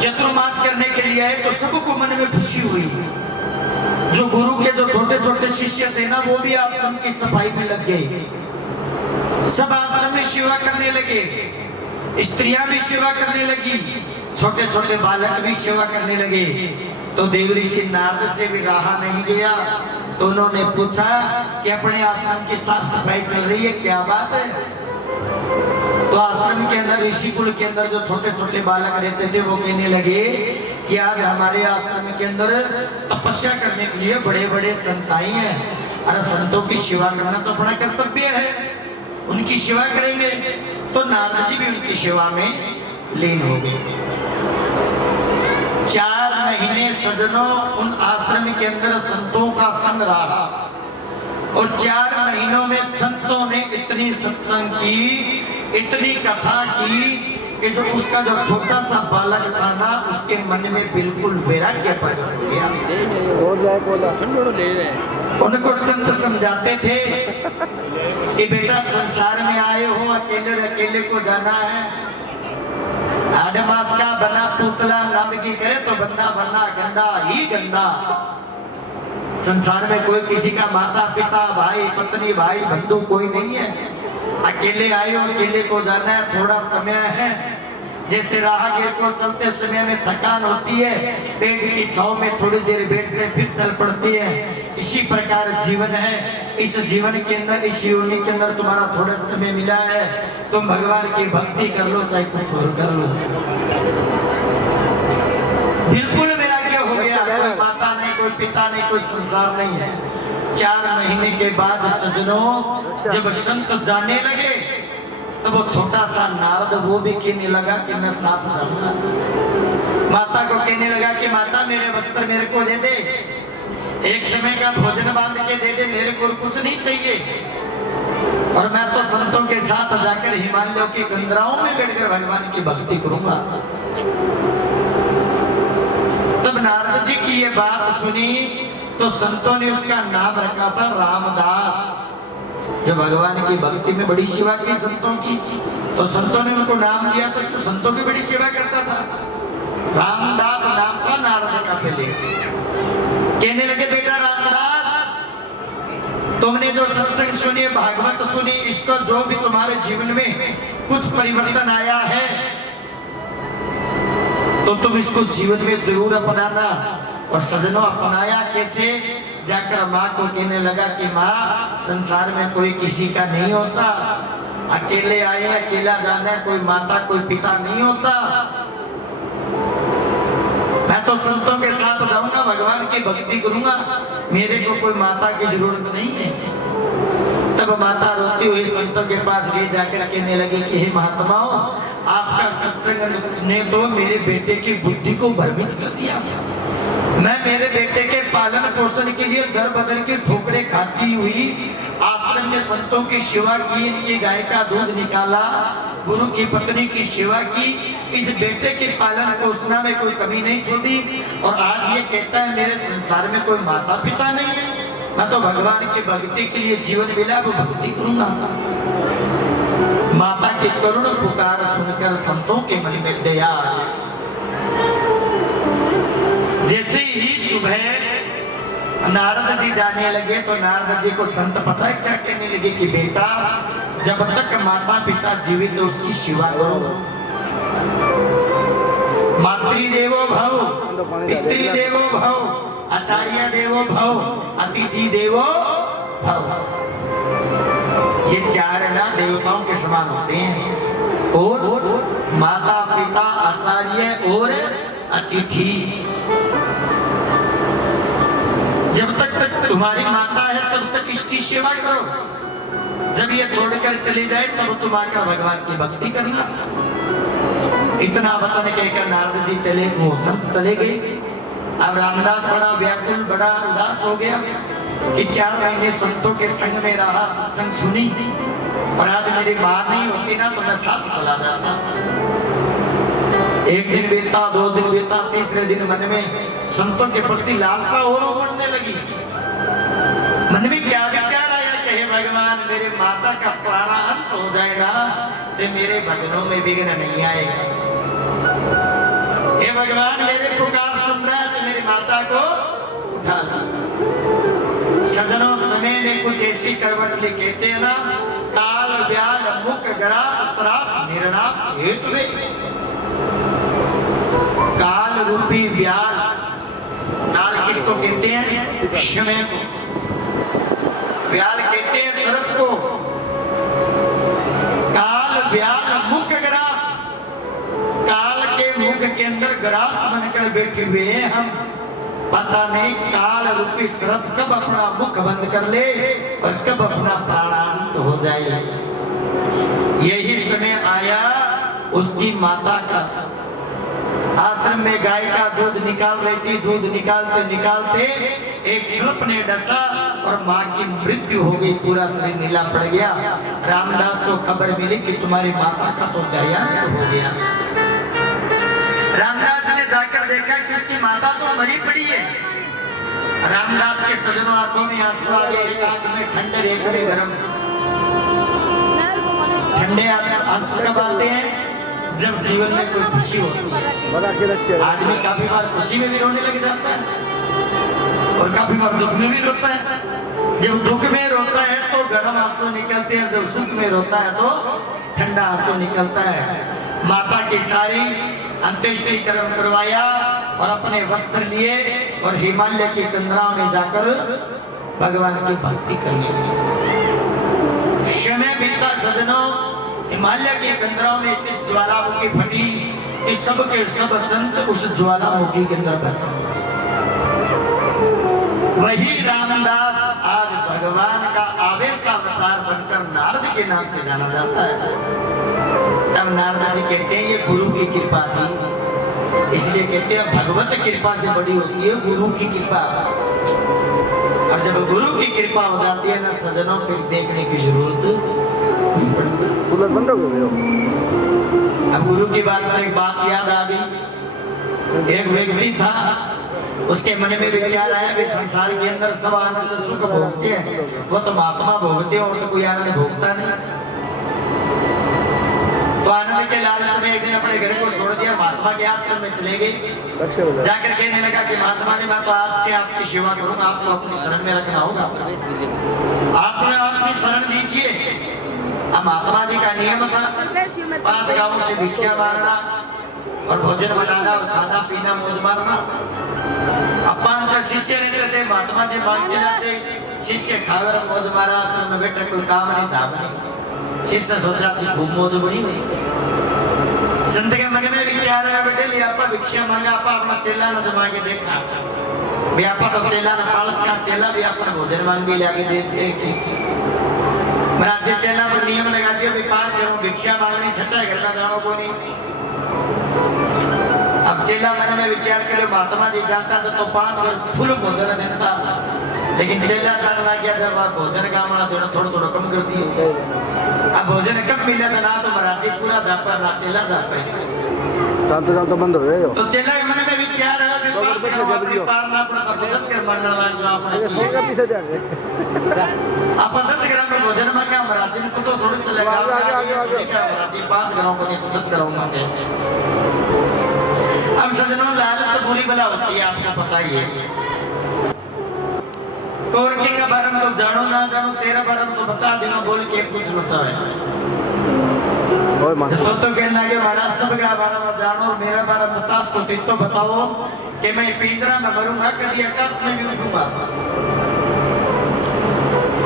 चतुर्मास करने के लिए आए तो सबको मन में खुशी हुई। जो गुरु के जो छोटे छोटे शिष्य थे ना, वो भी आश्रम की सफाई में लग गए। सब आश्रम में सेवा करने लगे, स्त्रियां भी सेवा करने लगी, छोटे छोटे बालक भी सेवा करने लगे। तो देव ऋषि नारद से भी रहा नहीं गया, तो उन्होंने पूछा कि अपने आश्रम की साफ सफाई चल रही है, क्या बात है? तो आश्रम के अंदर, ऋषि कुल के अंदर जो छोटे छोटे बालक रहते थे, वो कहने लगे कि आज हमारे आश्रम के अंदर तपस्या करने के लिए बड़े बड़े संत आए हैं। अरे संतों की सेवा करना तो अपना कर्तव्य है, उनकी सेवा करेंगे। तो नारद जी भी उनकी सेवा में लीन हो गए। 4 महीने सजनों उन आश्रम के अंदर संतों का संग रहा, और 4 महीनों में संतों ने इतनी सत्संग की, इतनी कथा की कि जो उसका जो छोटा सा बालक था ना, उसके मन में बिल्कुल वैराग्य प्रकट हो गया। उनको संत समझाते थे कि बेटा संसार में आए हो, अकेले अकेले को जाना है। 8 मास का बना पुतला नामगी करे तो बंदा बनना गंदा ही गंदा। संसार में कोई किसी का माता पिता भाई पत्नी भाई बंधु कोई नहीं है। अकेले आए हो, अकेले को जाना है। थोड़ा समय है, जैसे राहगीर को चलते समय में थकान होती है, पेड़ की छांव में थोड़ी देर बैठते फिर चल पड़ती है, इसी प्रकार जीवन है। इस जीवन के अंदर, इस योनि के अंदर तुम्हारा थोड़ा समय मिला है, तुम भगवान की भक्ति कर लो, चाहे कुछ और कर लो। बिल्कुल वैराग्य हो गया, कोई माता नहीं, कोई पिता नहीं, कोई संसार नहीं है। 4 महीने के बाद सज्जनों जब संत जाने लगे, तो वो छोटा सा नारद वो भी कहने लगा कि मैं साथ जाऊंगा। माता को कहने लगा कि माता मेरे वस्त्र मेरे को दे दे, एक समय का भोजन बांध के दे दे, मेरे को कुछ नहीं चाहिए, और मैं तो संतों के साथ जाकर हिमालयों की गंदराओं में बैठकर भगवान की भक्ति करूंगा। तब नारद जी की ये बात सुनी तो संतों ने उसका नाम रखा था रामदास। जो भगवान की भक्ति में बड़ी सेवा की संतों की, तो संतों ने उनको नाम दिया था, तो संतों की बड़ी सेवा करता था। रामदास नाम था नारद का पहले। कहने लगे बेटा रामदास, तुमने जो सत्संग सुनी, भागवत सुनी, इसको जो भी तुम्हारे जीवन में कुछ परिवर्तन आया है, तो तुम इसको जीवन में जरूर अपनाना। और सजनों अपनाया कैसे? जाकर माँ को कहने लगा कि माँ संसार में कोई किसी का नहीं होता, अकेले आए अकेला जाना, कोई माता कोई पिता नहीं होता, मैं तो संतों के साथ जाऊंगा, भगवान की भक्ति करूंगा, मेरे को कोई माता की जरूरत नहीं है। तब माता रोती हुई संतों के पास गई, जाकर कहने लगी कि हे महात्माओं, आपका सत्संग ने तो मेरे बेटे की बुद्धि को भ्रमित कर दिया। मैं मेरे बेटे के पालन पोषण के लिए दर बदर की ठोकरें खाती हुई आश्रम में संतों की सेवा की, इनकी गाय का दूध निकाला, गुरु की पत्नी की सेवा की, इस बेटे के पालन पोषण में कोई कमी नहीं छोड़ी, और आज ये कहता है मेरे संसार में कोई माता पिता नहीं है, मैं तो भगवान की भक्ति के लिए जीवन मिला वो भक्ति करूंगा। माता की करुण पुकार सुनकर संतों के मन में दया आई। जैसे ही सुबह नारद जी जाने लगे तो नारद जी को संत पता है क्या कहने लगे कि बेटा जब तक माता पिता जीवित है उसकी सेवा करो। मातृदेवो भव, पितृदेवो भव, आचार्य देवो भव, अतिथि देवो भव। ये 4 ना देवताओं के समान होते हैं, और माता पिता आचार्य और अतिथि। जब तक तुम्हारी माता है तब तक इसकी सेवा करो, जब ये छोड़कर चली जाए तब तुम आकर भगवान की भक्ति करना। इतना वचन कहकर नारद जी चले, वो संत चले गए। अब रामदास बड़ा व्याकुल, बड़ा उदास हो गया कि 4 महीने संतों के संग में रहा, सत्संग सुनी, और आज मेरी मां नहीं होती ना तो मैं साथ चला जाता। एक दिन बीता, 2 दिन बीता, तीसरे दिन मन में संतों के प्रति लालसा और बढ़ने लगी। मन में क्या विचार आया कि हे भगवान, मेरे माता का प्राणांत हो जाएगा तो मेरे भजनों में विघ्न नहीं आएगा। हे भगवान, मेरे पुकार सुन रहा है तो मेरी माता को उठा ला। सजनों, समय ने कुछ ऐसी करवट ली, कहते हैं ना, काल व्याल मुख ग्रास त्रास निर्नाश हेतु। काल रूपी व्याल, काल किसको कहते हैं? समय को। व्याल कहते हैं सर्प को। काल व्याल मुख ग्रास, काल के मुख के अंदर ग्रास बनकर बैठे हुए हैं हम। पता नहीं काल रूपी सर्प कब अपना मुख बंद कर ले और कब अपना प्राणांत हो जाए। यही समय आया उसकी माता का। आश्रम में गाय का दूध निकाल रही थी, दूध निकालते निकालते एक सर्प ने डसा और माँ की मृत्यु हो गई, पूरा शरीर नीला पड़ गया। रामदास को खबर मिली कि तुम्हारी माता का तो देहांत हो गया। रामदास ने जाकर देखा कि उसकी माता तो मरी पड़ी है। रामदास के सजनों आंखों में आंसू आ गए, एक आंख में ठंडे एक में गर्म। ठंडे आंसू कब आते हैं? जब जीवन में कोई खुशी होती है। आदमी काफी बार खुशी में भी रोने लग जाता है और काफी बार दुख में भी रोता है। जब दुख में रोता है तो गर्म आंसू निकलते हैं, जब सुख में रोता है तो ठंडा आंसू निकलता है। माता की सारी अंत्येष्टि कर्म करवाया और अपने वस्त्र लिए और हिमालय के कंदराओं में जाकर भगवान की भक्ति करने लगे। समय बीता सजनों, हिमालय के कंदराओं में से ज्वालामुखी फटी कि सबके सब संत उस ज्वालामुखी के अंदर बस। वही रामदास आज भगवान का आवेशावतार बनकर नारद के नाम से जाना जाता है। तब नारद जी कहते हैं ये गुरु की कृपा थी, इसलिए कहते हैं भगवत कृपा से बड़ी होती है गुरु की कृपा। और जब गुरु की कृपा हो जाती है ना सजनों, फिर देखने की जरूरत नहीं पड़ती। बंद हो गए। अब गुरु की बात में एक बात याद आ गई। एक व्यक्ति था, उसके मन में विचार आया कि संसार के अंदर सब आनंद सुख भोगते हैं, वो तो महात्मा भोगते हैं और तो कोई आनंद भोगता नहीं। तो आनंद के लालच में एक दिन अपने घर को छोड़ दिया, महात्मा के आश्रम में चले गए। जाकर कहने लगा कि महात्मा जी, मैं तो आज से आपकी सेवा करूंगा, आपको अपनी शरण में रखना होगा, आपने अपनी शरण दीजिए। अब महात्मा जी का नियम था 5 गांवों से भिक्षा मारना और भोजन बनाना और खाना पीना मौज मारना। अब 5 शिष्य रहते थे, महात्मा जी मांगते जाते, शिष्य खाकर मौज मारा, आश्रम में बैठे, कोई काम नहीं धाम नहीं। शिष्य सोचा खूब मौज बनी हुई। संत के मन में विचार आया, बेटे ले आपा भिक्षा मांगा, आपा अपना चेला न जमा के देखा भी, आपा तो चेला न पालस का चेला भी अपना भोजन मांग के लाके देश के राज्य चेला पर नियम लगा दिया भी 5 घरों भिक्षा मांगनी, छठा घर में जानो को नहीं। अब चेला मन में विचार करे, महात्मा जी जाता तो 5 घर फुल भोजन देता, लेकिन चेला जाने लग गया जब भोजन का माना देना थोड़ा थोड़ा कम करती है। अब भोजन कब मिला था ना तो महाराज जी पूरा दापा ना चेला दापा तो बंद हो गए। तो चेला के मन में विचार है पार ना पड़ा तो 10 घर मांगना लग जाओ अपने पीछे दे आप 10 घर में भोजन मांगा, महाराज जी को तो थोड़ी चलेगा, महाराज जी 5 घरों को नहीं तो 10 घरों मांगे। अब सजनों, लालच बुरी बला होती है, आपको पता ही है। कोरकिंग का बारे में तो जानो ना जानो, तेरा बारे में तो बता देना, बोल के कुछ बचाए। तो कहना कि महाराज सब का बारे में जानो और मेरा बारे में बता, तो बताओ कि मैं पिंजरा में मरूंगा, कभी आकाश में भी उठूंगा।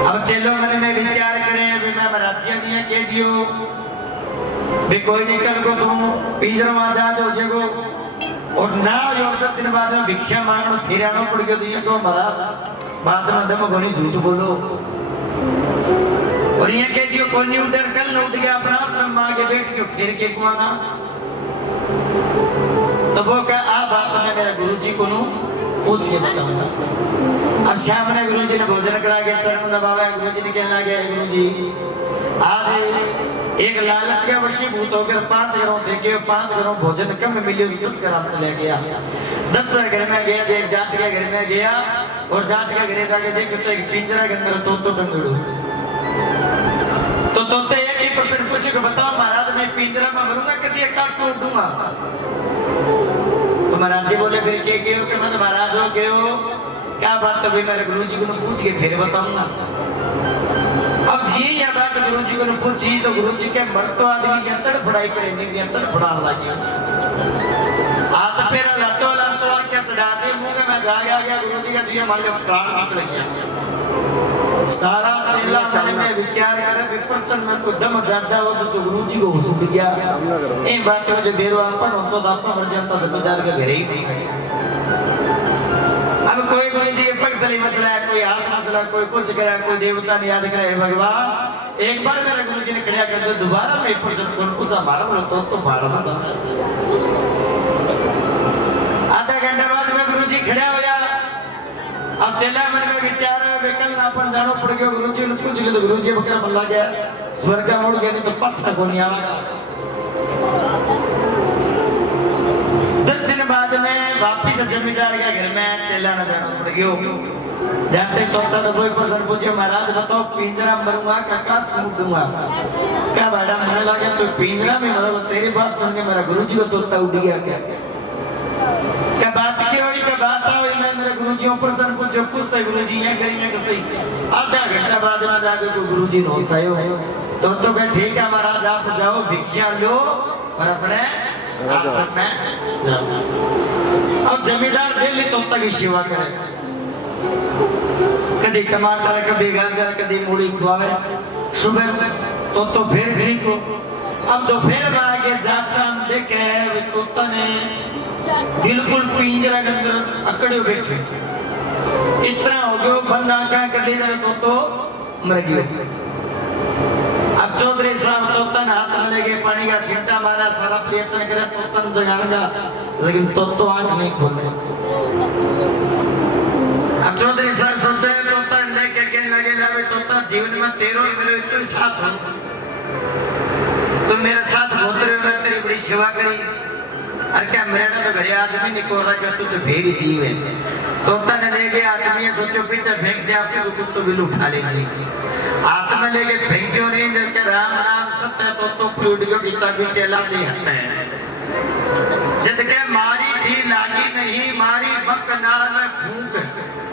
अब चलो मन में विचार करें, अभी मैं महाराज जी दिया कह दियो भी कोई निकल को तुम पिंजरा में आजाद हो जाएगो और ना 10 दिन बाद में भिक्षा मांगो फिर आना पड़ गया दिया तो महाराज बाद में दम गोनी झूठ बोलो और ये कह दियो कोई नहीं उधर कल न उठ गया अपना आश्रम में आगे बैठ के फिर के कुआना। तो वो कहा आ बात मैं मेरे गुरुजी को नु पूछ के बताऊंगा। अब शाम ने गुरुजी ने भोजन करा के चरण दबाया, गुरुजी ने कहना गया गुरुजी आज एक लालच का वशीभूत होकर 5 घरों देखे, 5 घरों भोजन कम मिले, 10 ग्राम चले गया। 10वें घर में गया, एक जाट के घर में गया और जाट के घरे जाके देखे तो एक पिंजरा के अंदर तोतो टंगड़ू। तो तोते एक ही प्रश्न पूछे कि बताओ महाराज मैं पिंजरा में मरूंगा कभी आकाश में उड़ूंगा? तो महाराज जी बोले फिर के हो कि मैं महाराज हो के हो क्या बात? तो भी मेरे गुरु जी को पूछ के फिर बताऊंगा। अब जी ये बात गुरु जी को पूछी तो गुरु जी के मर तो आदमी यंत्र पढ़ाई करे नहीं, यंत्र पढ़ाने लगे। हाथ पैर लातो लातो क्या चढ़ा दे मुंह में, मैं जाग आ गया गुरु जी का दिया मान लो प्राण निकल गया। सारा चेला मन में विचार करे विपस्सन में को दम जाता हो तो गुरु जी को छूट गया। ये बात जो बेरो अपन हो तो आपका मर जाता जमींदार के घरे ही नहीं गया। अब कोई कोई जी पगतली मसला है, कोई हाथ मसला, कोई कुछ करे, कोई देवता ने याद करे। भगवान एक बार मेरे गुरु जी ने खड़ा कर दिया, दोबारा मैं प्रश्न कौन पूछा मारा बोलो तो मारा मत। आधा घंटे बाद में गुरु जी खड़ा हो जा। अब चला मन में विचार विकल अपन जानो पड़ गया। गुरु जी ने पूछ लिया तो गुरु जी बकरा मल्ला गया, स्वर्ग का मोड़ गया नहीं तो पत्थर को नहीं आवा। 10 दिन बाद में वापिस जमींदार के घर में चला न जाना पड़ गया। जाते तो कोई प्रश्न पूछे महाराज बताओ पिंजरा मरूंगा काका सूट दूंगा? क्या बेटा मरने लगे तो पिंजरा में मरो? तेरी बात सुन के मेरा गुरु जी को तोता उड़ गया। क्या बात की हुई? क्या बात हुई? मैं मेरे गुरु जी प्रश्न पूछो पूछते गुरु जी ये करी मैं करते आधा घंटा बाद में जाके तो गुरु जी नो सायो तो कह ठीक है महाराज आप जाओ भिक्षा लो और अपने आश्रम में जाओ। अब जमींदार डेली तोता की सेवा करे, कभी टमाटर कभी गाजर कभी मूली खुआवे। सुबह तो फिर ठीक हो। अब दोपहर में आगे जाता देखे तोता ने बिल्कुल पिंजरा के अंदर अकड़े बैठे। इस तरह हो गया बंदा क्या कर ले जाए तो मर गया। अब चौधरी साहब तोतन हाथ में लेके पानी का छिंटा मारा, सारा प्रयत्न करे तोतन जगाने का, लेकिन तो आंख नहीं खोले। अब चौधरी साहब सोचे तोतन देख के कहने लगे ना तोता जीवन में तेरो मेरे कोई साथ हो, तुम मेरे साथ होते रहो, मैं तेरी बड़ी सेवा करी। अरे क्या मेरा तो घरे आदमी नहीं को रहा तू तो भेड़ जीव है। तोता ने लेके आदमी सोचो पीछे फेंक दिया फिर कुत्तो बिल उठा ले जी। हाथ में लेके फेंक्यो नहीं जबकि राम नाम सत्य तो पीढ़ियों की चाबी चला दे हटता है। जब के मारी थी लागी नहीं मारी बक नाल में फूंक,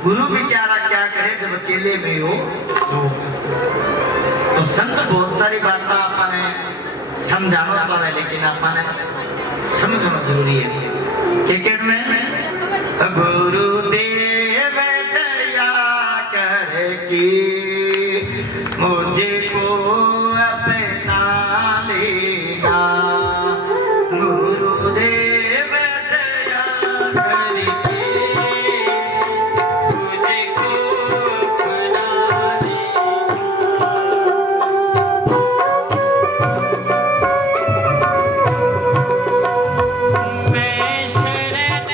गुरु बेचारा क्या करे जब चेले में हो तो संत बहुत सारी बातें अपने समझाना चाहे लेकिन अपने समझना जरूरी है। क्रिकेट में गुरुदेव दया कर की मुझे को अपना लेना, गुरुदेव दया कर की मुझे को अपना लेना। मैं शरण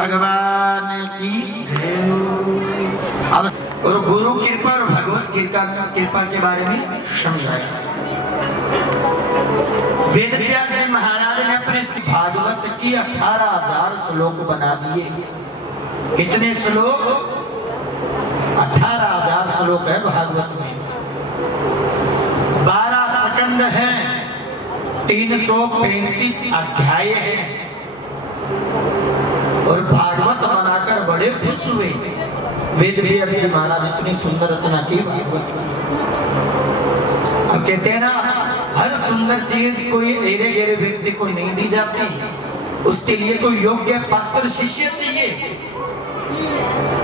भगवान की। अब और गुरु कृपा और भगवत कृपा के बारे में समझाया। वेद व्यास जी महाराज ने अपने भागवत की 18,000 श्लोक बना दिए। कितने श्लोक? 18,000 श्लोक है भागवत में। 12 स्कंद हैं, 335 अध्याय हैं। और भागवत बनाकर बड़े खुश हुए वेद व्यास जी महाराज। इतनी सुंदर रचना की भागवत की। अब कहते हैं ना, हर सुंदर चीज कोई एरे गेरे व्यक्ति को नहीं दी जाती, उसके लिए कोई योग्य पात्र शिष्य चाहिए।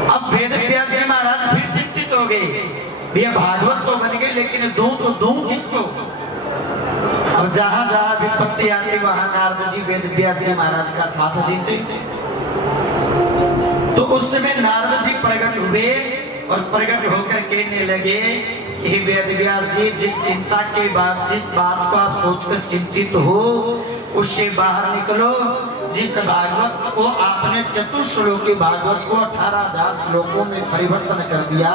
अब वेद व्यास जी महाराज फिर चिंतित हो गए, भैया भागवत तो बन गए लेकिन दूं किसको? अब जहां जहां विपत्ति आती वहां नारद जी वेद व्यास जी महाराज का साथ देते। तो उस समय नारद जी प्रकट हुए और प्रकट होकर कहने लगे, हे वेद व्यास जी, जिस चिंता के बाद, जिस बात को आप सोचकर चिंतित हो उससे बाहर निकलो। जिस भागवत को आपने चतुश्लोकी भागवत को 18,000 श्लोकों में परिवर्तन कर दिया,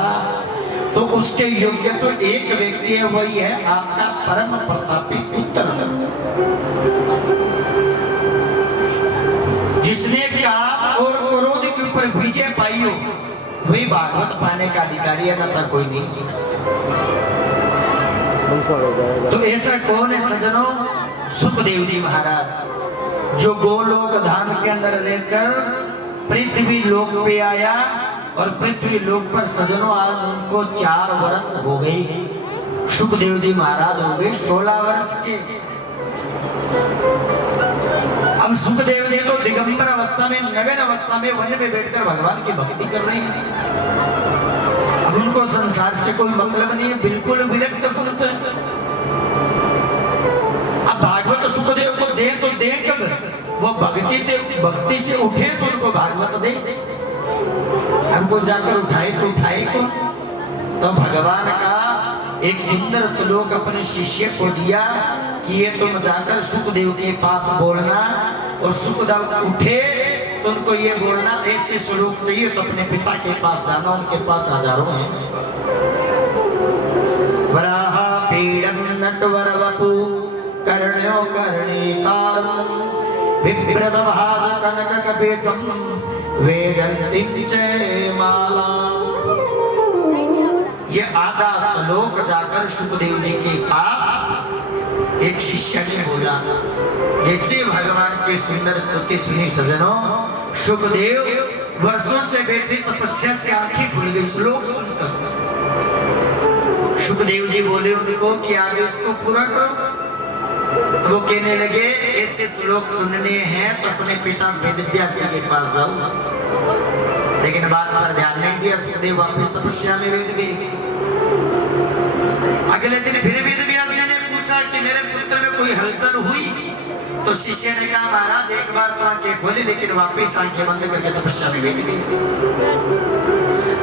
तो उसके योग्य तो एक व्यक्ति है, वही है आपका परम प्रतापी पुत्र, जिसने काम और क्रोध के ऊपर विजय पाई हो, वही भागवत पाने का अधिकारी है, न था कोई नहीं। तो ऐसा कौन है सजनों? सुखदेव जी महाराज, जो गोलोक धाम के अंदर रहकर पृथ्वी लोक पे आया। और पृथ्वी लोक पर सजनों आज उनको 4 वर्ष हो गए। सुखदेव जी महाराज हो गए 16 वर्ष के। अब सुखदेव जी तो दिगंबर अवस्था में, नगन अवस्था में वन में बैठकर भगवान की भक्ति कर रहे हैं। अब उनको संसार से कोई मतलब नहीं है, बिल्कुल विरक्त संत है। अब भागवत सुखदेव को दे तो दे कब? वो भक्ति से उठे तो उनको भागवत दे। हमको जाकर उठाए तो उठाए को। तो भगवान का एक सुंदर श्लोक अपने शिष्य को दिया कि ये तुम जाकर सुखदेव के पास बोलना, और सुखदेव उठे तो उनको ये बोलना, ऐसे श्लोक चाहिए तो अपने पिता के पास जाना। उनके पास हजारों हैं। वराहा पीड़म नटवर वपु कर्ण्यो कर्णिकारं विप्रदभास कनक कपेशं वेदन्तीं च मालां। ये आधा श्लोक जाकर सुखदेव जी के पास एक शिष्य ने बोला। जैसे भगवान की सुंदर स्तुति सुनी सजनों, सुखदेव वर्षों से बैठे तपस्या से आंखें खुल गई श्लोक सुनकर। सुखदेव जी बोले उनको कि आगे इसको पूरा करो। वो कहने लगे, ऐसे श्लोक सुनने हैं तो अपने पिता वेद व्यास जी के पास जाओ। लेकिन बात पर ध्यान नहीं दिया, सुखदेव वापस तपस्या में बैठ गए। अगले दिन फिर वेद व्यास जी ने पूछा कि मेरे पुत्र में कोई हलचल हुई? तो शिष्य ने कहा, महाराज एक बार तो आंखें खोली लेकिन वापस आंखें बंद करके तपस्या में बैठ गए।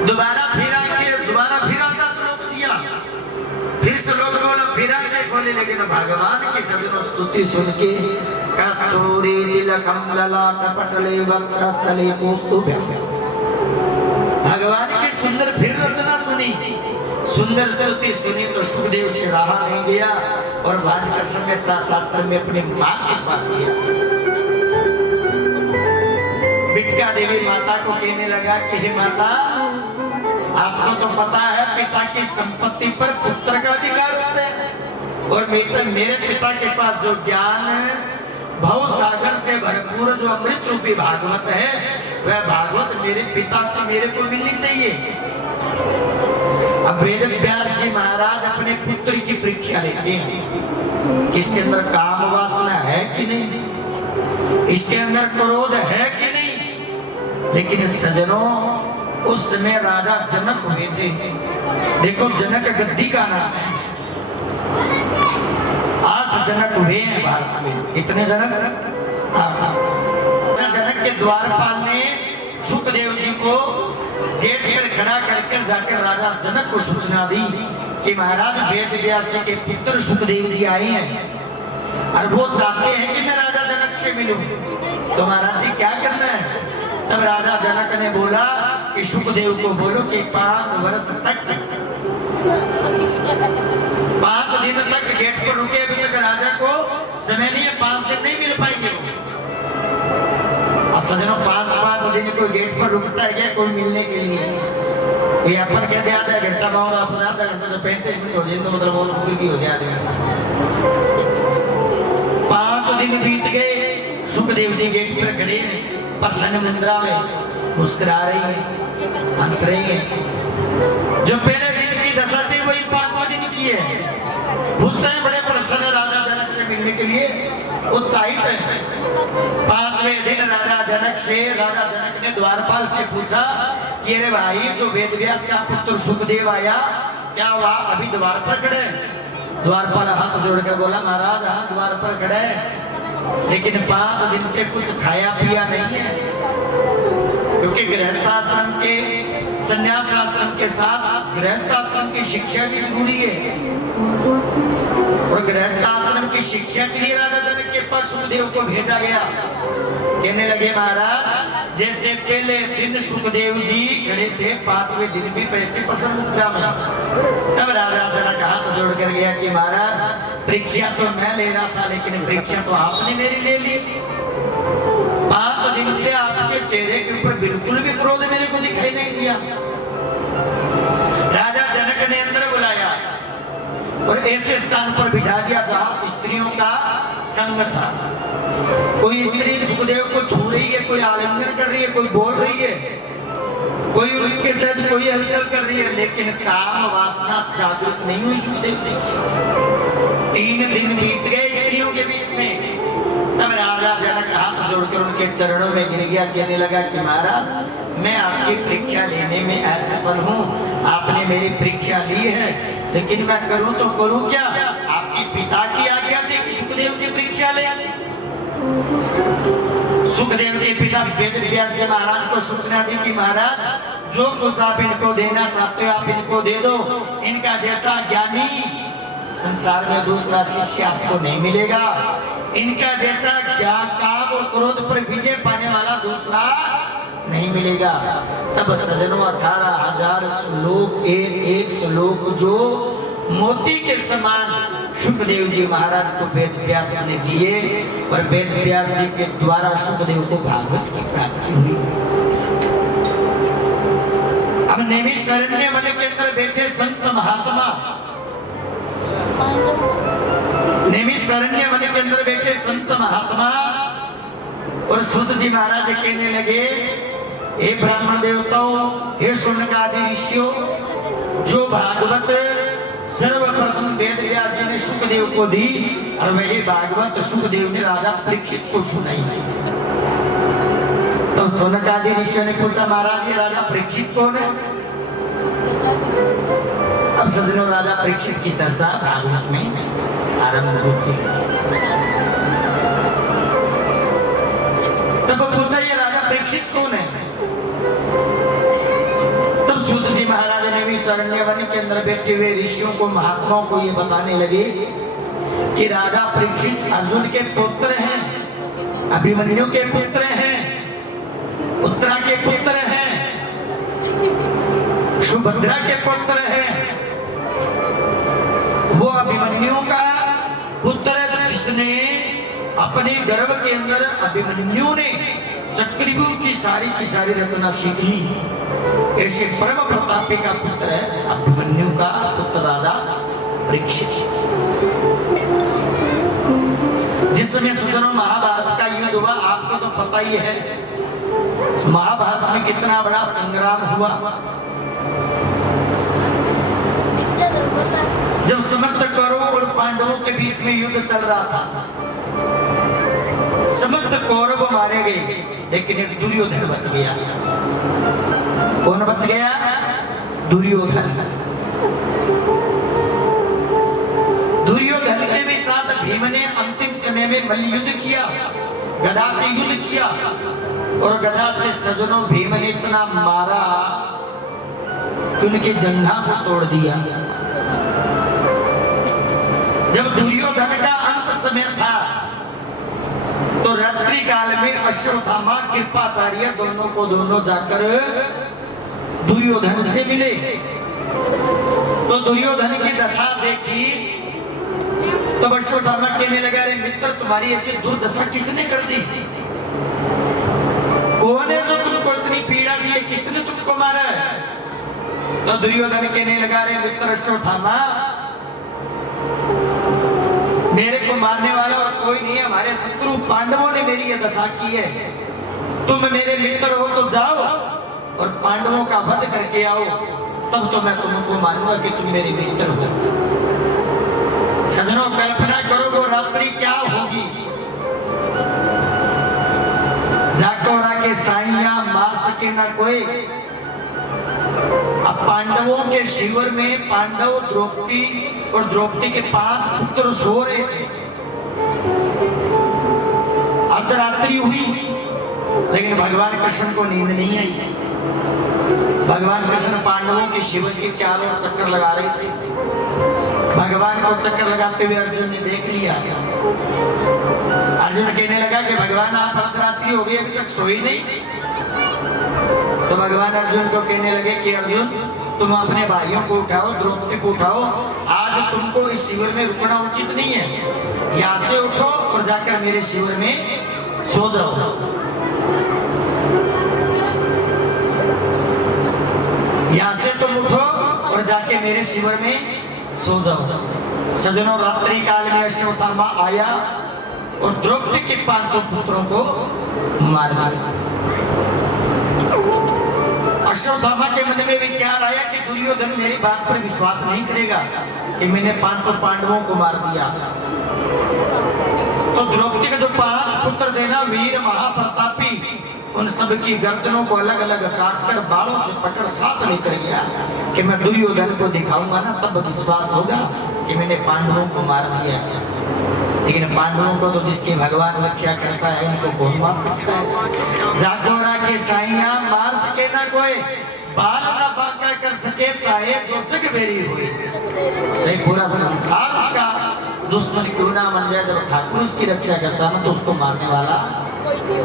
दोबारा फिर आधा श्लोक दिया, फिर श्लोक बोलो, फिर आंखें खोली लेकिन भगवान की सजनों स्तुति सुन के कस्तूरी तिलकम ललाट पटले वक्षस्थले कौस्तुभ्यं। भगवान की सुंदर फिर रचना सुनी, सुंदर स्तुति सुनी तो सुखदेव से रहा नहीं गया और भाजकर समय प्राशासन में अपनी मां के पास गया। बिटिया देवी माता को कहने लगा कि हे माता, आपको तो पता है पिता की संपत्ति पर पुत्र का अधिकार होता है, और मेरे पिता के पास जो ज्ञान भव सागर से भरपूर जो अमृत रूपी भागवत है, वह भागवत मेरे पिता से मेरे को मिलनी चाहिए। अब वेद व्यास जी महाराज अपने पुत्र की परीक्षा लेते हैं, इसके अंदर काम वासना है कि नहीं, इसके अंदर क्रोध है कि नहीं। लेकिन सजनों, उस समय राजा जनक हुए थे। देखो जनक गद्दी का नाम है। 8 जनक हुए हैं भारत में। कितने जनक? 8। जनक के द्वारपाल ने सुखदेव जी को गेट पर खड़ा करके जाकर राजा जनक को सूचना दी कि महाराज वेद व्यास जी के पुत्र सुखदेव जी आए हैं और वो चाहते हैं कि मैं राजा जनक से मिलूं। तो महाराज जी क्या करना है? तब राजा जनक ने बोला कि सुखदेव को बोलो कि 5 वर्ष तक 5 दिन तक गेट पर रुके। अभी तक राजा को समय नहीं है, 5 दिन नहीं मिल पाएंगे वो। अब सजनों 5 दिन कोई गेट पर रुकता है क्या कोई मिलने के लिए? ये अपन कहते आधा घंटा में और अपन आधा घंटा तो 35 मिनट हो जाए तो मतलब और की हो जाए। 5 दिन बीत गए, सुखदेव जी गेट पर खड़े हैं, प्रसन्न मुद्रा में मुस्कुरा रही है, हंस रही है। जो पहले दिन की दशा थी वही 5वें दिन की है। खुश हैं, बड़े प्रसन्न, राजा जनक से मिलने के लिए उत्साहित है। 5वें दिन राजा जनक ने द्वारपाल से पूछा कि अरे भाई, जो वेद व्यास का पुत्र सुखदेव आया, क्या वह अभी द्वार पर खड़े? द्वारपाल हाथ जोड़कर बोला, महाराज हाँ द्वार पर खड़े, लेकिन 5 दिन से कुछ खाया पिया नहीं है, क्योंकि गृहस्थाश्रम के संन्यास आश्रम के साथ गृहस्थाश्रम की शिक्षा भी जरूरी है। और गृहस्थाश्रम की शिक्षा के लिए राजा जनक के पास सुखदेव को भेजा गया। कहने लगे, महाराज जैसे पहले दिन सुखदेव जी खड़े थे, 5वें दिन भी पैसे प्रसन्न मुद्रा में। तब राजा जनक हाथ जोड़ कर गया कि महाराज, परीक्षा तो मैं ले रहा था, लेकिन परीक्षा तो आपने मेरी ले ली। 5 दिन से आपके चेहरे के ऊपर बिल्कुल भी क्रोध मेरे को दिखाई नहीं दिया। राजा जनक ने अंदर बुलाया और ऐसे स्थान पर बिठा दिया जहां स्त्रियों का संग था। कोई स्त्री सुखदेव को छू रही है, कोई आलिंगन कर रही है, कोई बोल रही है, कोई उसके साथ कोई हलचल कर रही है, लेकिन काम वासना जागृत नहीं हुई सुखदेव जी की। 3 दिन बीत गए स्त्रियों के बीच में। तब राजा जनक हाथ जोड़कर उनके चरणों में गिर गया, कहने लगा कि महाराज, मैं आपकी परीक्षा लेने में असफल हूँ। आपने मेरी परीक्षा ली है, लेकिन मैं करूँ तो करूँ क्या? आपके पिता की आज्ञा थी कि सुखदेव की परीक्षा ले। सुखदेव के पिता वेद व्यास जी महाराज को सूचना दी कि महाराज, जो कुछ आप इनको देना चाहते हो आप इनको दे दो। इनका जैसा ज्ञानी संसार में दूसरा शिष्य आपको नहीं मिलेगा। इनका जैसा ज्ञान, काम और क्रोध पर विजय पाने वाला दूसरा नहीं मिलेगा। तब सजनों 18,000 श्लोक, एक श्लोक जो मोती के समान सुखदेव जी महाराज को वेद व्यास ने दिए, और वेद व्यास जी के द्वारा सुखदेव को भागवत की प्राप्ति हुई। अब नैमिषारण्य वन के अंदर बैठे संत महात्मा, नैमिषारण्य वन के अंदर बैठे संत महात्मा और सूत जी महाराज कहने लगे, हे ब्राह्मण देवताओं, हे शौनकादि ऋषियों, जो भागवत सर्वप्रथम वेद व्यास जी ने सुखदेव को दी, और वही भागवत सुखदेव ने राजा परीक्षित को सुनाई। तो शौनकादि ऋषियों ने पूछा, महाराज ये राजा परीक्षित कौन है? अब सजनों राजा परीक्षित की चर्चा भागवत में आरंभ होती है। तब पूछा, ये राजा परीक्षित कौन है? तब सूत जी महाराज ने भी शरण्य वन के अंदर बैठे हुए ऋषियों को, महात्माओं को ये बताने लगे कि राजा परीक्षित अर्जुन के पुत्र हैं, अभिमन्यु के पुत्र हैं, उत्तरा के पुत्र हैं, सुभद्रा के पुत्र हैं। वो अभिमन्यु का पुत्र जिसने अपने गर्भ के अंदर, अभिमन्यु ने चक्रव्यूह की सारी रचना सीखी। ऐसे परम प्रतापी का पुत्र है अभिमन्यु का पुत्र राजा परीक्षित। जिस समय सजनों महाभारत का युद्ध हुआ, आपको तो पता ही है महाभारत में कितना बड़ा संग्राम हुआ। जब समस्त कौरवों और पांडवों के बीच में युद्ध चल रहा था, समस्त कौरव मारे गए, लेकिन एक दुर्योधन बच गया। कौन बच गया? दुर्योधन। दुर्योधन के भी साथ भीम ने अंतिम समय में मल्ल युद्ध किया, गदा से युद्ध किया, और गदा से सजनों भीम ने इतना मारा कि उनके जंघा को तोड़ दिया। जब दुर्योधन का अंत समय था तो तो रात्रि काल में अश्वत्थामा कृपाचार्य दोनों को दोनों जाकर दुर्योधन से मिले। तो दुर्योधन की दशा देखी तब अश्वत्थामा कहने लगा, अरे मित्र तुम्हारी ऐसी दुर्दशा किसने कर दी? कौन है जो तुमको इतनी पीड़ा दी है? किसने तुमको मारा है? तो दुर्योधन कहने लगा, अरे मित्र अश्वत्थामा मेरे को मारने वाला और कोई नहीं है, हमारे शत्रु पांडवों ने मेरी यह दशा की है। तुम मेरे मित्र हो तो जाओ और पांडवों का वध करके आओ, तब तो मैं तुमको मानूंगा कि तुम मेरे मित्र हो। सजनों कल्पना करो वो रात्रि क्या होगी। जाको राके साइया मार सके ना कोई। अब पांडवों के शिविर में पांडव द्रौपदी और द्रौपदी के 5 पुत्र सो रहे थे। अर्धरात्रि हुई लेकिन भगवान कृष्ण को नींद नहीं आई। भगवान कृष्ण पांडवों के शिविर के चारों ओर चक्कर लगा रहे थे। भगवान को चक्कर लगाते हुए अर्जुन ने देख लिया। अर्जुन कहने लगा कि भगवान आप अर्धरात्रि हो गई अभी तक सोई नहीं। तो भगवान अर्जुन को कहने लगे कि अर्जुन तुम अपने भाइयों को उठाओ, द्रौपदी को उठाओ, आज तुमको इस शिविर में रुकना उचित नहीं है। यहाँ से उठो और जाकर मेरे शिविर में सो जाओ। यहाँ से तुम उठो और जाके मेरे शिविर में सो जाओ। सजनों रात्रि काल में अश्वत्थामा आया और द्रौपदी के 5 पुत्रों को मार दिया। अश्वत्थामा के मन में विचार आया कि दुर्योधन मेरी बात पर विश्वास नहीं करेगा कि मैंने 5 पांडवों को मार दिया। तो द्रौपदी के जो 5 पुत्र थे ना, वीर महाप्रतापी, उन सब की गर्दनों को अलग अलग काटकर बालों से पकड़ साथ लेकर गया कि मैं दुर्योधन को दिखाऊंगा ना, तब विश्वास होगा कि मैंने पांडवों को मार दिया। लेकिन पांडवों को तो जिसकी भगवान रक्षा करता है, इनको कौन मार सकता है? जागोरा के साइया मार सके ना कोई, बाल ना बांका कर सके चाहे जो जग बेरी हुई। चाहे पूरा संसार उसका दुश्मन क्यों ना बन जाए, जब ठाकुर उसकी रक्षा करता ना तो उसको मारने वाला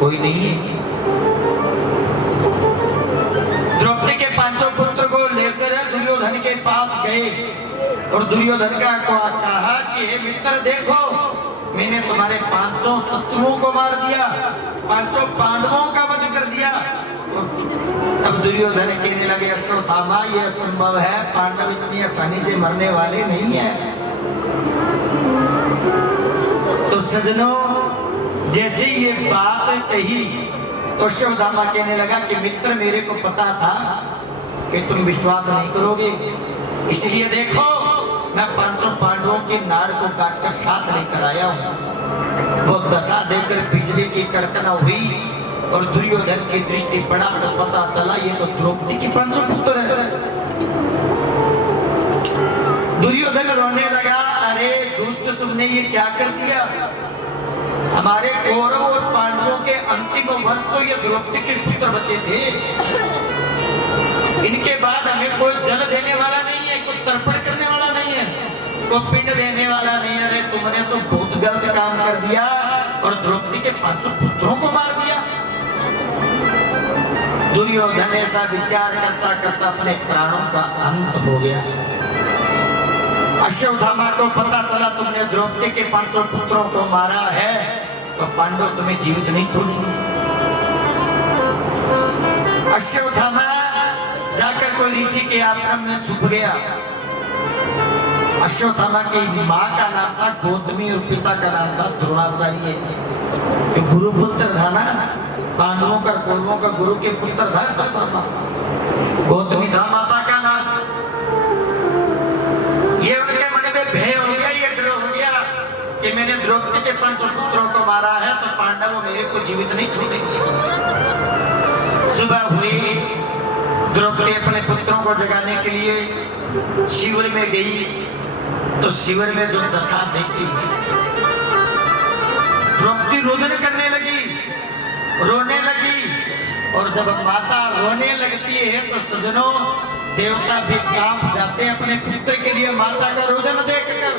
कोई नहीं है। द्रौपदी के 5 पुत्र को लेकर दुर्योधन के पास गए और दुर्योधन का कहा कि हे मित्र देखो, मैंने तुम्हारे 5 शत्रुओं को मार दिया, 5 पांडवों का वध कर दिया। तब दुर्योधन कहने लगे, अश्वत्थामा ये असंभव है, पांडव इतनी आसानी से मरने वाले नहीं है। तो सजनों जैसे ये बात कही तो अश्वत्थामा कहने लगा कि मित्र मेरे को पता था कि तुम विश्वास नहीं करोगे, इसलिए देखो मैं 5 पांडवों के नाड़ को काटकर साथ लेकर आया हूँ। वो दशा देकर बिजली की कड़कना हुई और दुर्योधन की दृष्टि पड़ा तो पता चला ये तो द्रौपदी की 5 पुत्र है। दुर्योधन रोने लगा, अरे दुष्ट तुमने ये क्या कर दिया? हमारे कौरव और पांडवों के अंतिम वंश तो ये द्रौपदी के पुत्र बचे थे। इनके बाद हमें कोई जल देने वाला नहीं है, कोई तर्पण करने वाला नहीं है, कोई पिंड देने वाला नहीं है। अरे तुमने तो बहुत गलत काम कर दिया और द्रौपदी के 5 पुत्रों को मार दिया। दुर्योधन ऐसा विचार करता करता अपने प्राणों का अंत हो गया। अश्वत्थामा को पता चला तुमने द्रौपदी के 5 पुत्रों को मारा है तो पांडव तुम्हें जीवित नहीं छोड़ेंगे। अश्वत्थामा जाकर कोई ऋषि के आश्रम में छुप गया। अश्वत्थामा की माँ का नाम था गौतमी और पिता का नाम था द्रोणाचार्य। जो गुरुपुत्र था ना, पांडवों का कौरवों का गुरु के पुत्र था अश्वत्थामा। गौतमी था माता का नाम। ये उनके मन में भय हो गया, ये डर हो गया कि मैंने द्रौपदी के 5 पुत्रों को मारा है तो पांडव मेरे को जीवित नहीं छोड़ेंगे। सुबह हुई, द्रौपदी अपने पुत्रों को जगाने के लिए शिविर में गई तो शिविर में जो दशा देखी, द्रौपदी रोदन करने लगी, रोने लगी। और जब माता रोने लगती है तो सजनों देवता भी कांप जाते हैं अपने पुत्र के लिए माता का रोदन देखकर।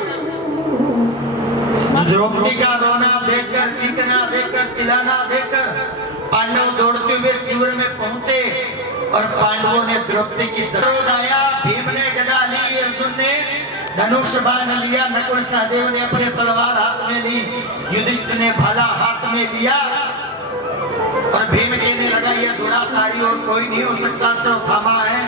द्रौपदी का रोना देखकर, चीखना देखकर, चिल्लाना देखकर पांडव दौड़ते हुए शिविर में पहुंचे और पांडवों ने द्रौपदी की क्रोध आया। भीम ने गदा ली, अर्जुन ने धनुष बाण लिया, नकुल सहदेव ने अपने तलवार हाथ में ली, युधिष्ठिर ने भाला हाथ में लिया और भीम कहने लगा यह दुराचारी और कोई नहीं हो सकता, अश्वत्थामा है,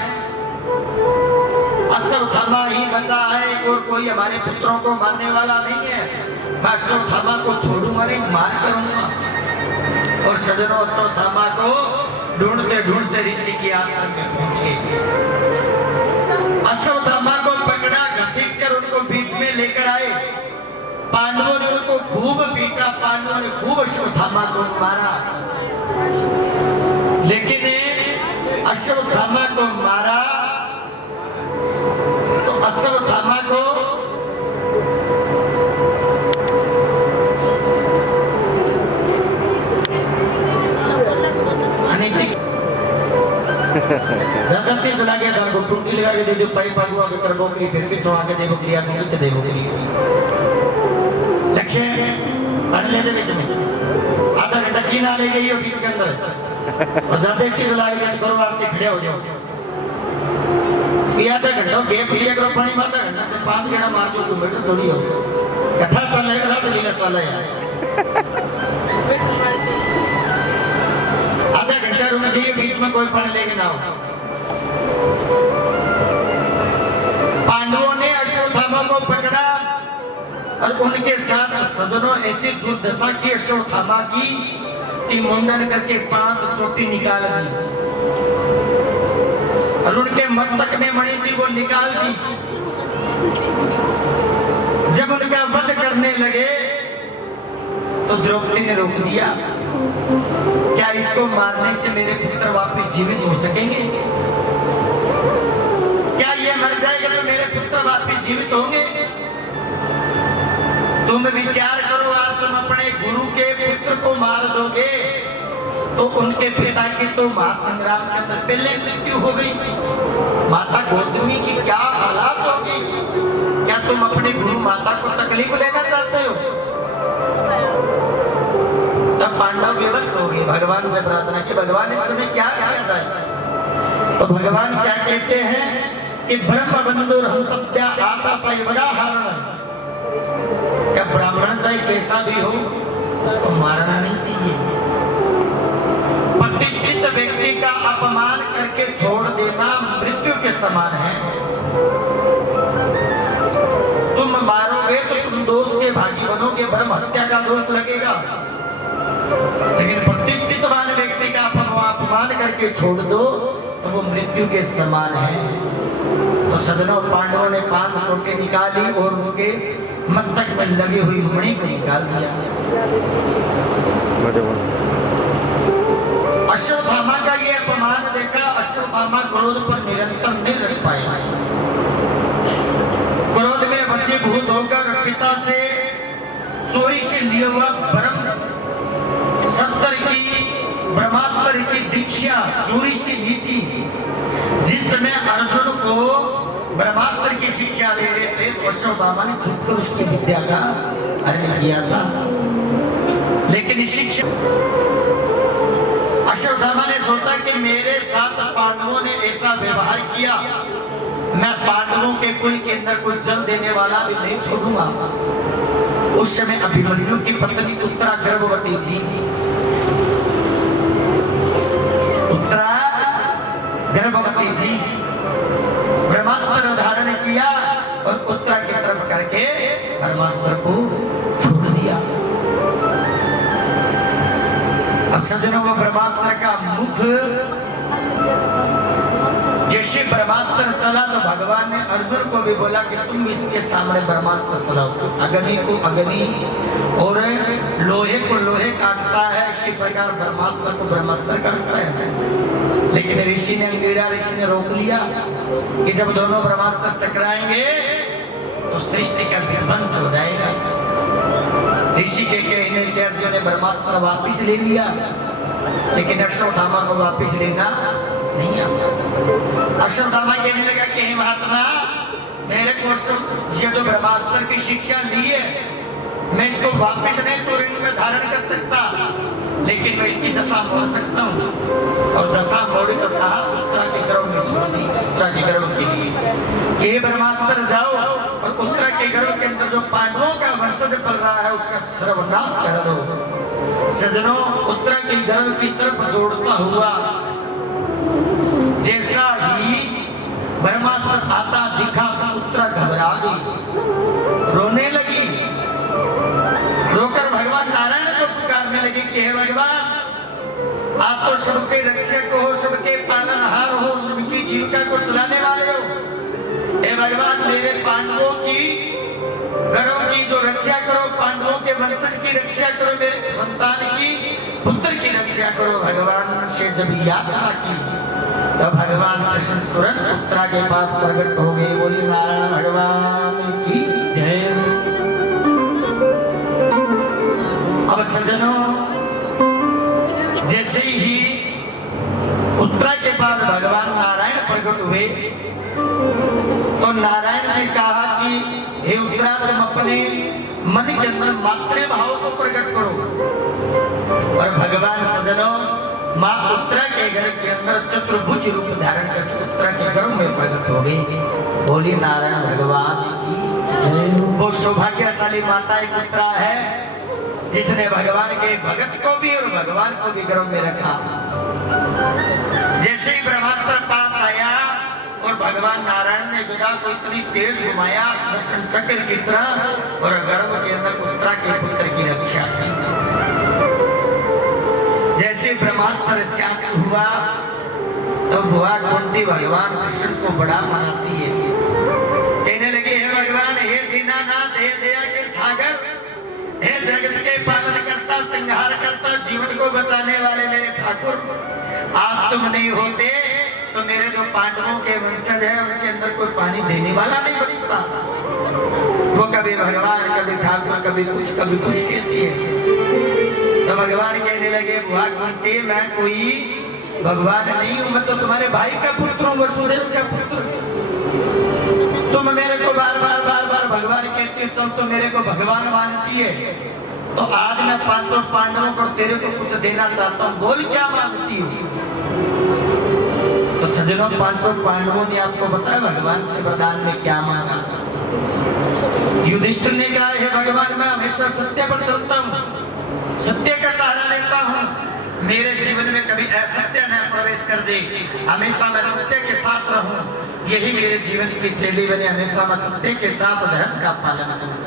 अश्वत्थामा ही बचा है और कोई हमारे पुत्रों को मारने वाला नहीं है। मैं अश्वत्थामा को छोड़ूंगा नहीं, मार करूंगा। और सजनों अश्वत्थामा को ढूंढते ढूंढते ऋषि के आश्रम में पहुंच गए। अश्वत्थामा को पकड़ा, घसीट कर उनको बीच में लेकर आए। पांडवों ने उनको खूब पीटा, पांडवों ने खूब अश्वत्थामा को मारा, लेकिन अश्वत्थामा को मारा तो अश्वत्थामा को जगती से लागे घर को टूटी लगा के दे दो, पाई पागुआ के कर बोकरी फिर भी चढ़ा के देवो क्रिया को नीचे देवो क्रिया लक्ष्य पढ़ ले बीच में आधा घंटा की ना ले गई हो बीच के अंदर और जाते किस लागे तो करो आपके खड़े हो जाओ। आधा घंटा गेप लिया करो पानी में, आधा घंटा तो 5 घंटा मार जो कोई बैठो थोड़ी हो कथा चल रही कथा चली चल रहा है। आधा घंटा रुकना चाहिए, बीच में कोई पानी लेके ना हो। पांडवों ने अश्वत्थामा को पकड़ा और उनके साथ सजनों ऐसी दुर्दशा की अश्वत्थामा की कि मुंडन करके 5 चोटी निकाल दी और उनके मस्तक में मणि थी वो निकाल दी। जब उनका वध करने लगे तो द्रौपदी ने रोक दिया, क्या इसको मारने से मेरे पुत्र वापस जीवित हो सकेंगे? क्या ये मर जाएगा तो मेरे पुत्र वापस जीवित होंगे? तुम विचार करो, आज तुम अपने गुरु के पुत्र को मार दोगे तो उनके पिता की तो महासंग्राम के अंदर पहले मृत्यु हो गई, माता गौतमी की क्या हालात होगी? क्या तुम अपने गुरु माता को तकलीफ लेना चाहते हो? तब पांडव विवश हो गए, भगवान से प्रार्थना की भगवान इस समय क्या किया जाए? तो भगवान क्या कहते हैं कि ब्रह्म बंधु हंतव्या आता तैवदाहरण, क्या ब्राह्मण चाहे कैसा भी हो उसको मारना नहीं चाहिए। प्रतिष्ठित व्यक्ति का अपमान करके छोड़ देना मृत्यु के समान है। तुम मारोगे तो तुम दोष के भागी बनोगे, ब्रह्म हत्या का दोष लगेगा। लेकिन प्रतिष्ठितवान व्यक्ति का अपमान करके छोड़ दो तो वो मृत्यु के समान है। तो सजनों पांडवों ने 5 चोटें निकाली और उसके मस्तक में लगी हुई मणि को निकाल दिया। अश्वत्थामा का ये अपमान देखा, अश्वत्थामा क्रोध पर निरंतर नहीं रह पाया। क्रोध में वशीभूत होकर पिता से चोरी से लिया हुआ ब्रह्मास्त्र की दीक्षा चोरी से ली थी। जिस समय अर्जुन को ब्रह्मास्त्र की शिक्षा दे रहे थे तो अश्वत्थामा ने छुपकर उसकी विद्या का हरण किया था। लेकिन इस शिक्षा अश्वत्थामा ने सोचा कि मेरे साथ पांडवों ने ऐसा व्यवहार किया, मैं पांडवों के कुल के अंदर कोई जल देने वाला भी नहीं छोड़ूंगा। उस समय अभिमन्यु की पत्नी उत्तरा गर्भवती थी। उत्तरा गर्भवती थी, ब्रह्मास्त्र धारण किया और उत्तरा की तरफ करके ब्रह्मास्त्र को छोड़ दिया। अब सजनों वो ब्रह्मास्त्र का मुख जैसे ब्रह्मास्त्र चला तो भगवान ने अर्जुन को भी बोला कि तुम इसके सामने ब्रह्मास्त्र चलाओ। अग्नि को अग्नि और लोहे को लोहे काटता है, इसी प्रकार ब्रह्मास्त्र को ब्रह्मास्त्र काटता है। लेकिन ऋषि ने अंगिरा ऋषि ने रोक लिया कि जब दोनों ब्रह्मास्त्र टकराएंगे तो सृष्टि का विध्वंस हो जाएगा। ऋषि के कहने से अर्जुन ने ब्रह्मास्त्र वापिस ले लिया, लेकिन अश्वत्थामा को वापिस लेना नहीं आता। अश्वत्थामा कहने लगा कि हे महात्मा, मेरे को ये जो ब्रह्मास्त्र की शिक्षा ली है मैं इसको वापस नहीं तो ऋण में धारण कर सकता, लेकिन मैं इसकी दशा मोड़ सकता हूँ। और दशा मोड़ी तो कहा उत्तरा के गर्भ में छोड़ दी, उत्तरा के गर्भ के लिए ये ब्रह्मास्त्र जाओ और उत्तरा के गर्भ के अंदर जो पांडवों का वंशज पल रहा है उसका सर्वनाश कर दो। सजनों, उत्तरा के गर्भ की तरफ दौड़ता हुआ जैसा ही ब्रह्मास्त्र आता दिखा तो उत्तरा घबरा गई, रोने लगी। रोकर भगवान नारायण को पुकारने लगी कि हे भगवान, आप तो सबके रक्षक हो, सबके पालनहार हो, सबकी जीविका को चलाने वाले हो। हे भगवान, मेरे पांडवों की घरों की जो रक्षा करो, पांडवों के वंशज की रक्षा करो, मेरे संतान की पुत्र की रक्षा करो। भगवान से जब याचना की तो भगवान कृष्ण तुरंत उत्तरा के पास प्रकट हो गए। बोली नारायण भगवान की जय। अब सज्जनों, जैसे ही उत्तरा के पास भगवान नारायण प्रकट हुए तो नारायण ने कहा कि हे उत्तरा, तुम अपने मन के अंदर मातृभाव को प्रकट करो। और भगवान सज्जनों, मां उत्तरा के घर के अंदर चतुर्भुज रूप धारण करके उत्तरा के गर्भ में प्रकट हो गई। बोली नारायण भगवान की। वो सौभाग्यशाली माता एक उत्तरा है जिसने भगवान के भगत को भी और भगवान को भी गर्भ में रखा। जैसे ही ब्रह्मास्त्र पास आया और भगवान नारायण ने गदा को इतनी तेज घुमाया सुदर्शन चक्र की तरह और गर्भ के अंदर उत्तरा के पुत्र की रक्षा की। जैसे ब्रह्मास्त्र शांत हुआ तो बुआ कुंती भगवान कृष्ण को बड़ा मनाती है, कहने लगी हे भगवान, हे दीनानाथ, हे दया के सागर, हे जगत के पालन करता, संहार करता, जीवन को बचाने वाले मेरे ठाकुर, आज तुम नहीं होते तो मेरे जो पांडवों के वंशज है उनके अंदर कोई पानी देने वाला नहीं बचता। वो कभी भगवान, कभी ठाकुर, कभी कुछ कहती है। तो भगवान कहने लगे बुआ कुंती, मैं कोई भगवान नहीं हूँ, मैं तो तुम्हारे भाई का पुत्र हूँ, वसुदेव का पुत्र। तुम मेरे को बार बार भगवान कहती हो, चल तो मेरे को भगवान मानती है, तो आज मैं पांचों पांडवों को तेरे को कुछ देना चाहता हूँ, बोल क्या मांगती हो। तो सज्जनों, पांचों पांडवों ने आपको बताया भगवान से वरदान में क्या मांगा। युधिष्ठिर ने कहा हे भगवान, मैं हमेशा सत्य पर चलता हूँ, सत्य का सहारा लेता हूँ, मेरे जीवन में कभी असत्य न प्रवेश कर दे, हमेशा मैं सत्य के साथ रहूं, यही मेरे जीवन की शैली बने, हमेशा मैं सत्य के साथ धर्म का पालन करूं।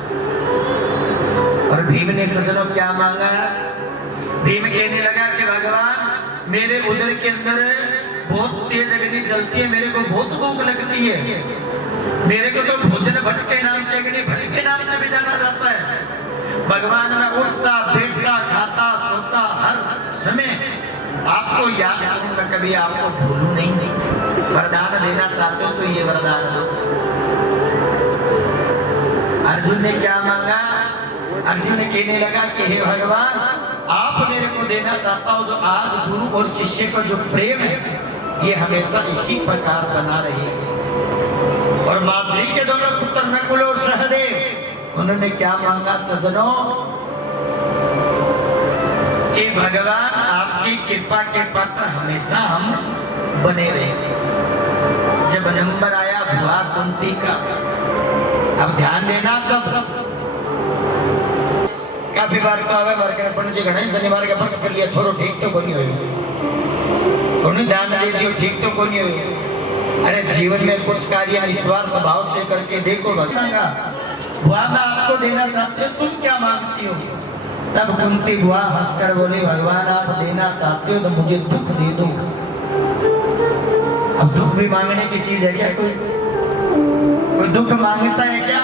और भीम ने सज्जनों क्या मांगा? भीम कहने लगा कि भगवान, मेरे उदर के अंदर बहुत तेज अग्नि जलती है, मेरे को बहुत भूख लगती है, मेरे को तो भोजन भट्ट के नाम से, अग्नि भट्ट के नाम से भी जाना जाता है। भगवान, मैं उठता बैठता खाता सोता हर समय आपको याद करूंगा, कभी आपको भूलूं नहीं। वरदान देना चाहते हो तो ये वरदान दो। अर्जुन ने क्या मांगा? अर्जुन ने कहने लगा कि हे भगवान, आप मेरे को देना चाहता हो जो आज गुरु और शिष्य का जो प्रेम है ये हमेशा इसी प्रकार बना रहे। और माद्री के दोनों पुत्र नकुल और सहदेव, उन्होंने क्या मांगा सज्जनों कि भगवान आपकी कृपा के पात्र हमेशा हम बने रहे। जब नंबर आया बुआ कुंती का, अब ध्यान देना सब काफी बार तो आवे बार के पंडित जी गणेश शनिवार का व्रत कर लिया, छोरो ठीक तो कोनी हुई, उन्हें दान दे दियो ठीक तो कोनी हुई। अरे जीवन में कुछ कार्य निस्वार्थ भाव से करके देखो। बुआ मैं आपको देना चाहती हूँ, तुम क्या मांगती हो? तब कुंती बुआ हंसकर बोली भगवान आप देना चाहते हो तो मुझे दुख दे दो। अब दुख भी मांगने की चीज है क्या? कोई दुख मांगता है क्या?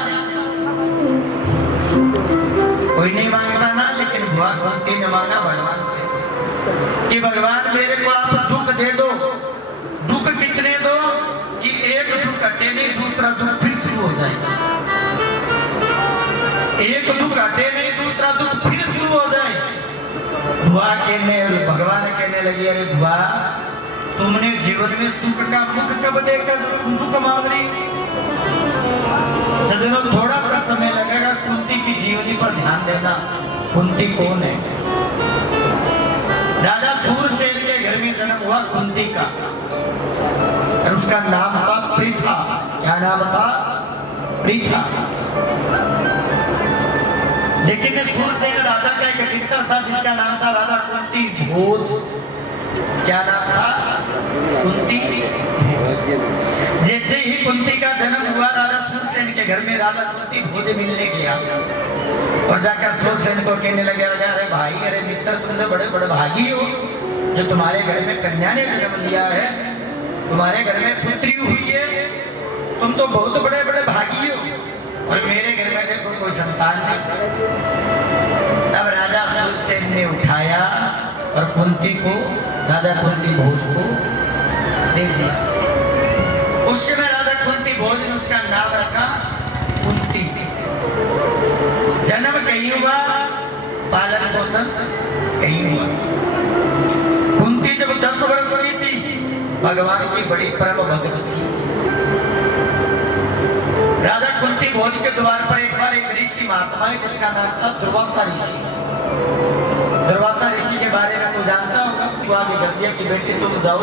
कोई नहीं मांगता ना। लेकिन बुआ कुंती ने मांगा भगवान से कि भगवान मेरे को आप दुख दे दो। दुख कितने दो कि एक दुख हटे नहीं दूसरा दुख फिर शुरू हो जाए। एक दुख हटे नहीं दूसरा दुख फिर शुरू हो जाए। बुआ कहने, भगवान कहने लगी अरे बुआ तुमने जीवन में सुख का मुख कब देखा दुख मांग रही? सज्जनों थोड़ा सा समय लगेगा कुंती की जीवनी पर ध्यान ध्यान देना कुंती कौन है। राजा सूरसेन के घर में जन्म हुआ कुंती का और उसका नाम था पृथा। क्या नाम था? पृथा। लेकिन सूरसेन राजा का एक मित्र था जिसका नाम था राजा कुंती भोज। क्या नाम था? कुंती। जैसे ही कुंती का जन्म हुआ राजा सूरसेन के घर में राजा कुंती भोज मिलने गया और जाकर सूरसेन को कहने लगे, अरे भाई, अरे मित्र, तुम तो बड़े बड़े भागी हो जो तुम्हारे घर में कन्या ने जन्म लिया है, तुम्हारे घर में पुत्री हुई है, तुम तो बहुत बड़े बड़े भागी हो और मेरे घर में देखो कोई संतान नहीं। तब राजा सूरसेन ने उठाया और कुंती को, राजा कुंती भोज को दे दिया। उस समय राजा कुंती भोज ने उसका नाम रखा कुंती। जन्म कहीं हुआ, पालन पोषण कहीं हुआ। कुंती जब 10 वर्ष की थी, भगवान की बड़ी परम भक्त थी। राजा कुंती भोज के द्वार पर एक बार एक ऋषि महात्मा है जिसका नाम था दुर्वासा ऋषि। दुर्वासा ऋषि के बारे में कोई जानता होगा? तो आगे कर दिया कि बेटे तुम जाओ,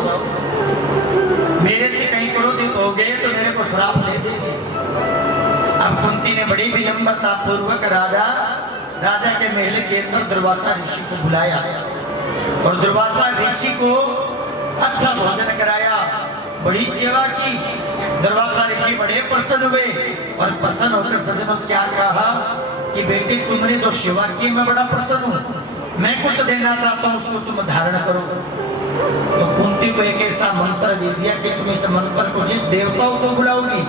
मेरे से कहीं क्रोधित हो गए तो मेरे को श्राप दे देंगे। अब कुंती ने बड़ी विनम्रता पूर्वक राजा के महल के अंदर दुर्वासा ऋषि को बुलाया और दुर्वासा ऋषि को अच्छा भोजन कराया, बड़ी सेवा की। दुर्वासा ऋषि बड़े प्रसन्न हुए और प्रसन्न होकर सज्जनों क्या कहा कि बेटे तुमने जो सेवा की मैं बड़ा प्रसन्न हूँ, मैं कुछ देना चाहता हूँ, उसको तुम धारण करो। तो कुंती को एक ऐसा मंत्र दे दिया कि तुम इस मंत्र को जिस देवताओं को बुलाओगी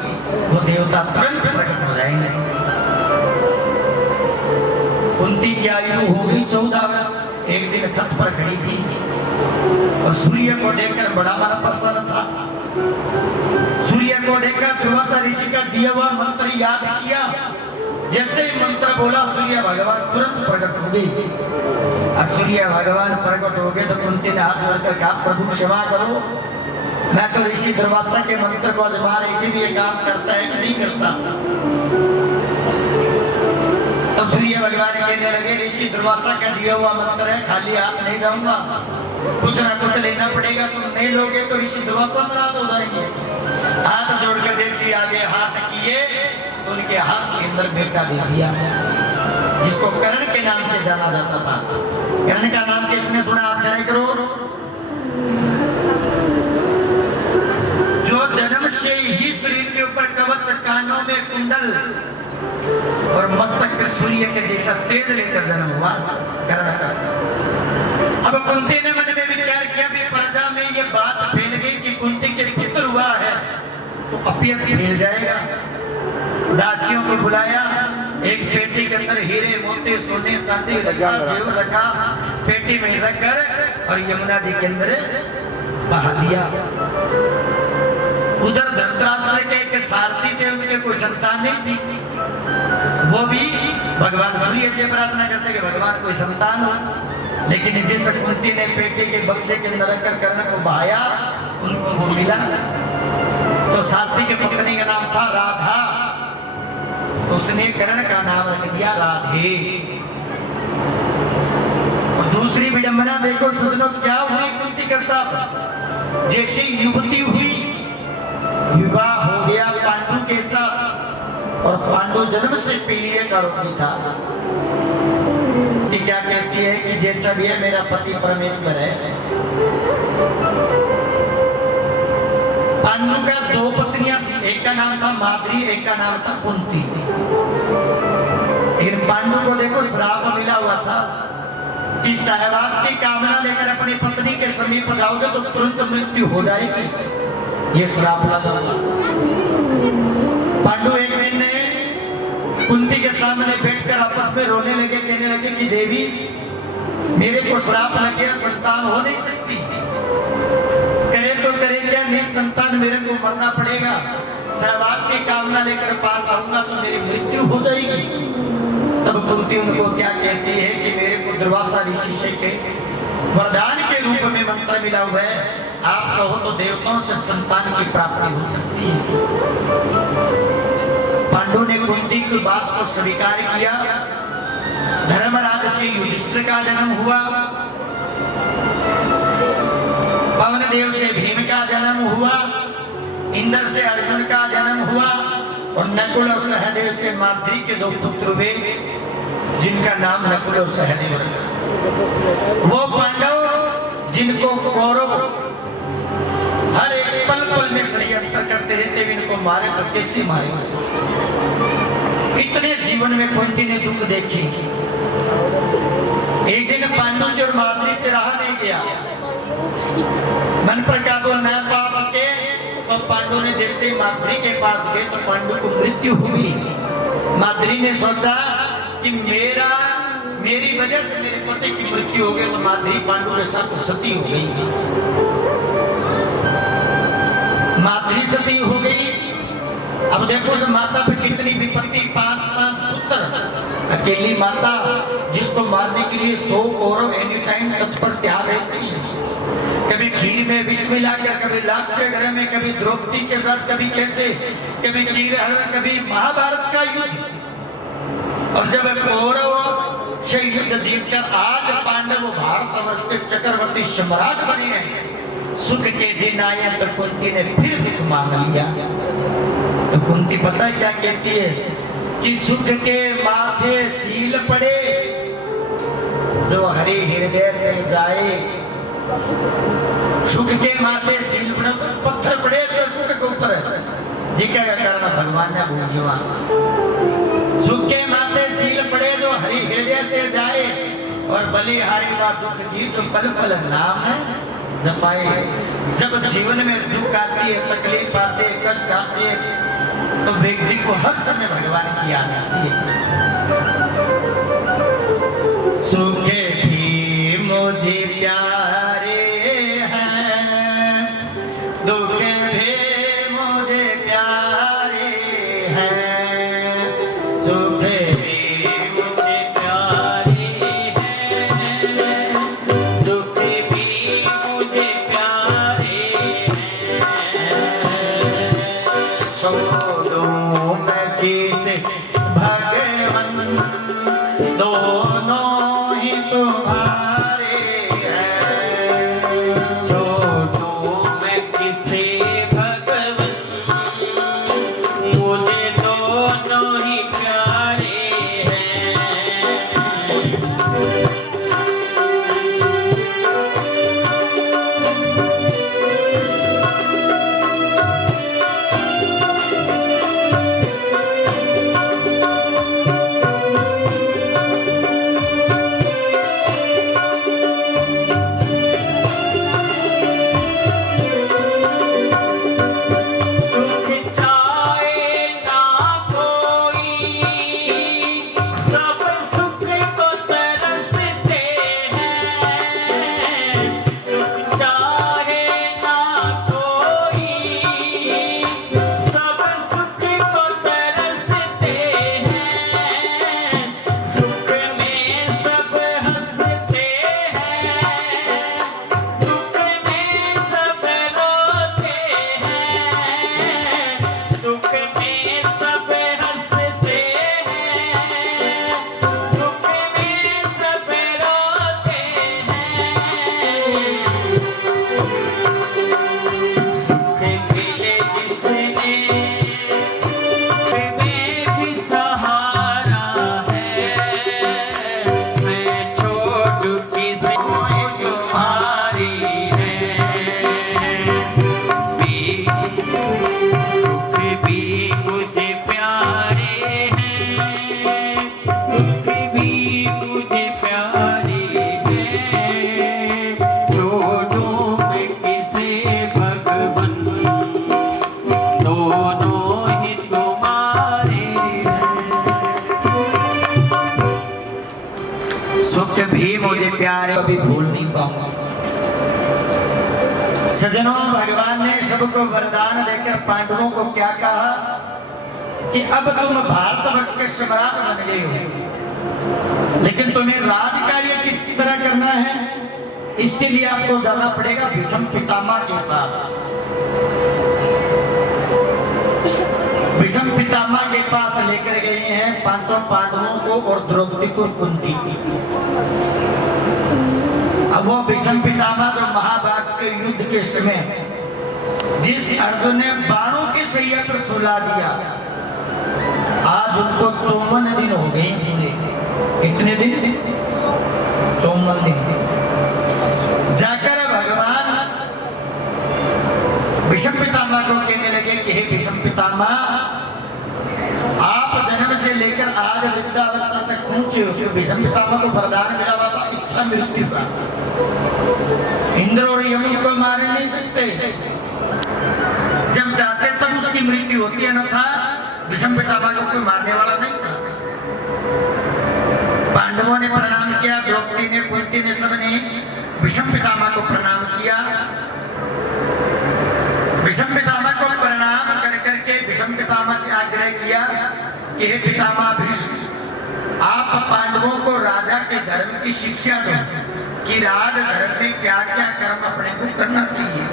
वो देवता तुरंत प्रकट हो जाएंगे। कुंती की आयु हो गई 14 वर्ष। एक दिन छत पर खड़ी थी और सूर्य को देखकर बड़ा मन प्रसन्न था। सूर्य को देखकर दुर्वासा ऋषि का दिया हुआ मंत्र याद किया। जैसे ही मंत्र बोला सूर्य भगवान तुरंत प्रकट हो गए। और सूर्य भगवान प्रकट हो गए तो कुंती ने हाथ जोड़कर कहा, प्रभु सेवा करो, मैं तो ऋषि दुर्वासा के मंत्र को आजमा रही थी, ये काम करता है कि नहीं करता। तो सूर्य भगवान कहने लगे, ऋषि दुर्वासा का दिया हुआ मंत्र है, खाली हाथ नहीं जाऊंगा, कुछ ना कुछ लेना पड़ेगा, तुम नहीं लोगे तो ऋषि दुर्वासा नाराज हो जाएंगे। हाथ जोड़कर जैसे आगे हाथ किए तो उनके हाथ के अंदर बेटा दे दिया जिसको कर्ण के नाम से जाना जाता था। कर्ण का नाम किसने सुना? आप खड़े करो। जो जन्म से ही शरीर के ऊपर कवच, कानों में कुंडल और मस्तक पर सूर्य के जैसा तेज लेकर जन्म हुआ, कर्ण का। अब कुंती ने मन में विचार किया भी प्रजा में ये बात फैल गई कि कुंती के पुत्र हुआ है तो अपयश फैल जाएगा। दासियों को बुलाया, एक पेटी के अंदर हीरे मोती सोने चांदी रखा, जेवर रखा, पेटी में रखकर और यमुना जी के अंदर बहा दिया। उधर धृतराष्ट्र के सारथी थे, उनके कोई संतान नहीं थी, वो भी भगवान सूर्य से प्रार्थना करते कि भगवान कोई संतान हो। लेकिन जिस कुंती ने पेटी के बक्से के अंदर रखकर कर्ण को बहाया, उनको वो मिला। तो सारथी के पत्नी का नाम था राधा, तो उसने कर्ण का नाम रख दिया राधे। और दूसरी विडंबना देखो सजनों क्या हुई कुंती के साथ। जैसे युवती हुई, विवाह हो गया पांडु के साथ और पांडु जन्म से पीलिए का रोगी था। क्या कहती है कि जैसा भी है मेरा पति परमेश्वर है। पांडु का 2 पत्नियां थी, एक का नाम था माद्री, एक का नाम था कुंती। लेकिन पांडु को देखो श्राप मिला हुआ था कि सहवास की कामना लेकर अपनी पत्नी के समीप जाओगे तो तुरंत मृत्यु हो जाएगी, ये श्राप लगा। पांडु एक दिन कुंती के सामने बैठकर आपस में रोने लगे, कहने लगे कि देवी मेरे को श्राप लग गया, संतान हो नहीं सकती, करे तो करे क्या, नहीं संतान मेरे को मरना पड़ेगा, सहवास की कामना लेकर पास आऊंगा तो मेरी मृत्यु हो जाएगी। तब कुंती उनको क्या कहती है कि मेरे को दुर्वासा ऋषि से के वरदान के रूप में मंत्र मिला हुआ है, आप कहो तो देवताओं से संतान की प्राप्ति हो सकती है। पांडु ने कुंती की बात को स्वीकार किया धर्मराज से युधिष्ठिर का जन्म हुआ, पवन देव से भीम का जन्म हुआ, इंद्र से अर्जुन का जन्म हुआ और नकुल और सहदेव से माद्री के दो पुत्र हुए जिनका नाम नकुल और सहदेव है। वो पांडव जिनको कौरव हर एक पल पल में षड्यंत्र करते रहते हुए इनको मारे तो कैसे मारे। कितने जीवन में कुंती ने दुख देखे। एक दिन पांडु से और माद्री से रहा नहीं गया, मन पर काबू न पा सके तो पांडु ने जैसे माद्री के पास गए तो पांडु को मृत्यु हुई। माद्री ने सोचा कि मेरी वजह से मेरे पति की मृत्यु हो गई, तो माद्री पांडु के साथ सती हो गई। माद्री सती हो गई। अब देखो उस माता पे कितनी विपत्ति, 5 पुत्र, अकेली माता जिसको मारने के लिए 100 कौरव एनी टाइम तत्पर तैयार रहती है। कभी खीर में विष मिलाकर, कभी लाक्षय ग्रह में, कभी द्रौपदी के साथ, कभी कैसे, कभी चीरहरण में, कभी महाभारत का युद्ध। और जब कौरव से युद्ध जीतकर आज पांडव भारतवर्ष के चक्रवर्ती सम्राट बने हैं, सुख के दिन आए तो कुंती ने फिर दुख मांग लिया। तो कुंती पता है क्या कहती है कि सुख के माथे सील पड़े जो हरि हृदय से जाए। सुख के माथे सील पड़े तो पत्थर पड़े से सुख के ऊपर जिका कारण भगवान ने बूझवा। सुख के माथे सील पड़े जो हरि हृदय से जाए और बलिहारी व दुख की जो पल पल नाम जपाए। जब जीवन में दुख आती है, तकलीफ आती है, कष्ट आते है तो व्यक्ति को हर समय भगवान की याद आती है। सुख भी मुझे प्यारे हैं, दुख भी मुझे प्यारे हैं। सुख भी मुझे प्यारे हैं, दुख भी मुझे प्यारे हैं। छोड़ो मैं किसे भगवान, दोनों ही तुम्हारे हैं। छोड़ो मैं किसे भगवान, मुझे दोनों ही प्यारे हैं। सुख भी मुझे प्यारे, कभी भूल नहीं पाऊंगा। सजनों, भगवान ने सबको वरदान देकर पांडवों को क्या कहा कि अब तुम भारतवर्ष के सम्राट बन गए हो, लेकिन तुम्हें राज कार्य किस तरह करना है, इसके लिए आपको जाना पड़ेगा भीष्म पितामह के पास। भीष्म पितामह के पास लेकर गए हैं पांचों पांडवों को और द्रौपदी को, कुंती की। अब वो भीष्म पितामह जो महाभारत के युद्ध के समय जिस अर्जुन ने बाणों की सैया पर सुला दिया, आज उनको 54 दिन हो गए पूरे। कितने दिन? 54 दिन। जाकर भगवान भीष्म पितामह को कहने लगे कि हे भीष्म पितामह, आप जन्म से लेकर आज वृद्धावस्था तक पहुंचे हो। भीष्म पितामह को वरदान मिला हुआ था इच्छा मृत्यु का। इंद्र और यमन को मार नहीं सकते, जब चाहते तब उसकी मृत्यु होती है, न था भीष्म पितामह को कोई मारने वाला नहीं था। पांडवों ने प्रणाम किया, द्रौपदी ने, कुंती ने, सबने भीष्म पितामह को प्रणाम किया। भीष्म पितामह को प्रणाम कर करके भीष्म पितामह से आग्रह किया कि हे पितामह भीष्म, आप पांडवों को राजा के धर्म की शिक्षा दो कि राज धर्म में क्या क्या कर्म अपने को करना चाहिए,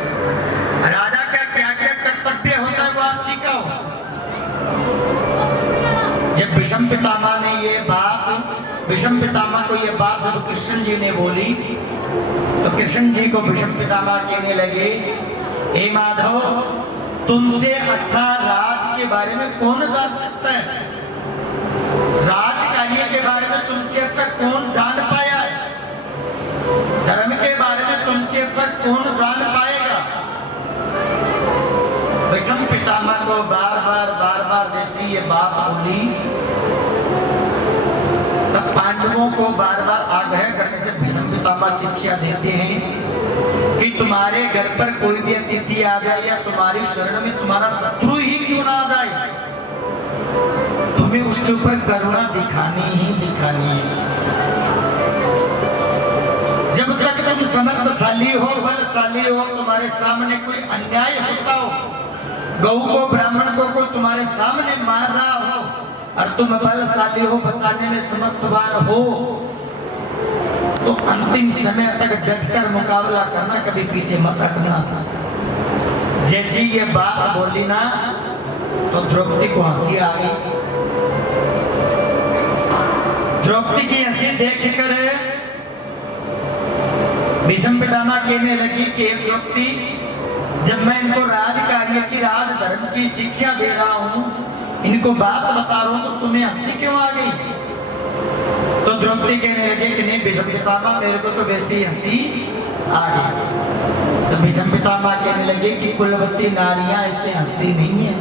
राजा का क्या क्या कर्तव्य होता है वो आप सिखाओ। जब भीष्म पितामह ने ये बात, भीष्म पितामह को ये बात जब कृष्ण जी ने बोली, तो कृष्ण जी को भीष्म पितामह कहने लगे, हे माधव, तुमसे अच्छा राज के बारे में कौन जान सकता है? राज कार्य के बारे में तुमसे अच्छा कौन जान पाया है? धर्म के बारे में तुमसे अच्छा कौन जान पाएगा? भीष्म पितामह को बार बार जैसी ये बात बोली, तब पांडवों को बार बार आग्रह करने से भीष्म पितामह शिक्षा देते हैं कि तुम्हारे घर पर कोई भी अतिथि आ जाए या तुम्हारी शरण में तुम्हारा शत्रु ही क्यों ना आ जाए, तुम्हें उसके ऊपर करुणा दिखानी ही दिखानी है। जब तक तुम समर्थशाली हो, बलशाली हो, तुम्हारे सामने कोई अन्याय होता हो, गौ को, ब्राह्मण को कोई तुम्हारे सामने मार रहा हो और तुम बलशाली हो, बचाने में समर्थवान हो, तो अंतिम समय तक डटकर मुकाबला करना, कभी पीछे मत हटना। जैसी ये बात बोली ना, तो द्रौपदी को हंसी आ गई। द्रौपदी की हंसी देखकर भीष्म पितामह कहने लगी कि द्रौपदी, जब मैं इनको राज कार्य की, राज धर्म की शिक्षा दे रहा हूं, इनको बात बता रहा हूं, तो तुम्हें हंसी क्यों आ गई? तो द्रौपदी कहने लगे कि नहीं भीष्म पितामह, मेरे को तो वैसी हंसी आ गई। तो भीष्म पितामह कहने लगे कि कुलवती नारियां ऐसे हंसती नहीं है,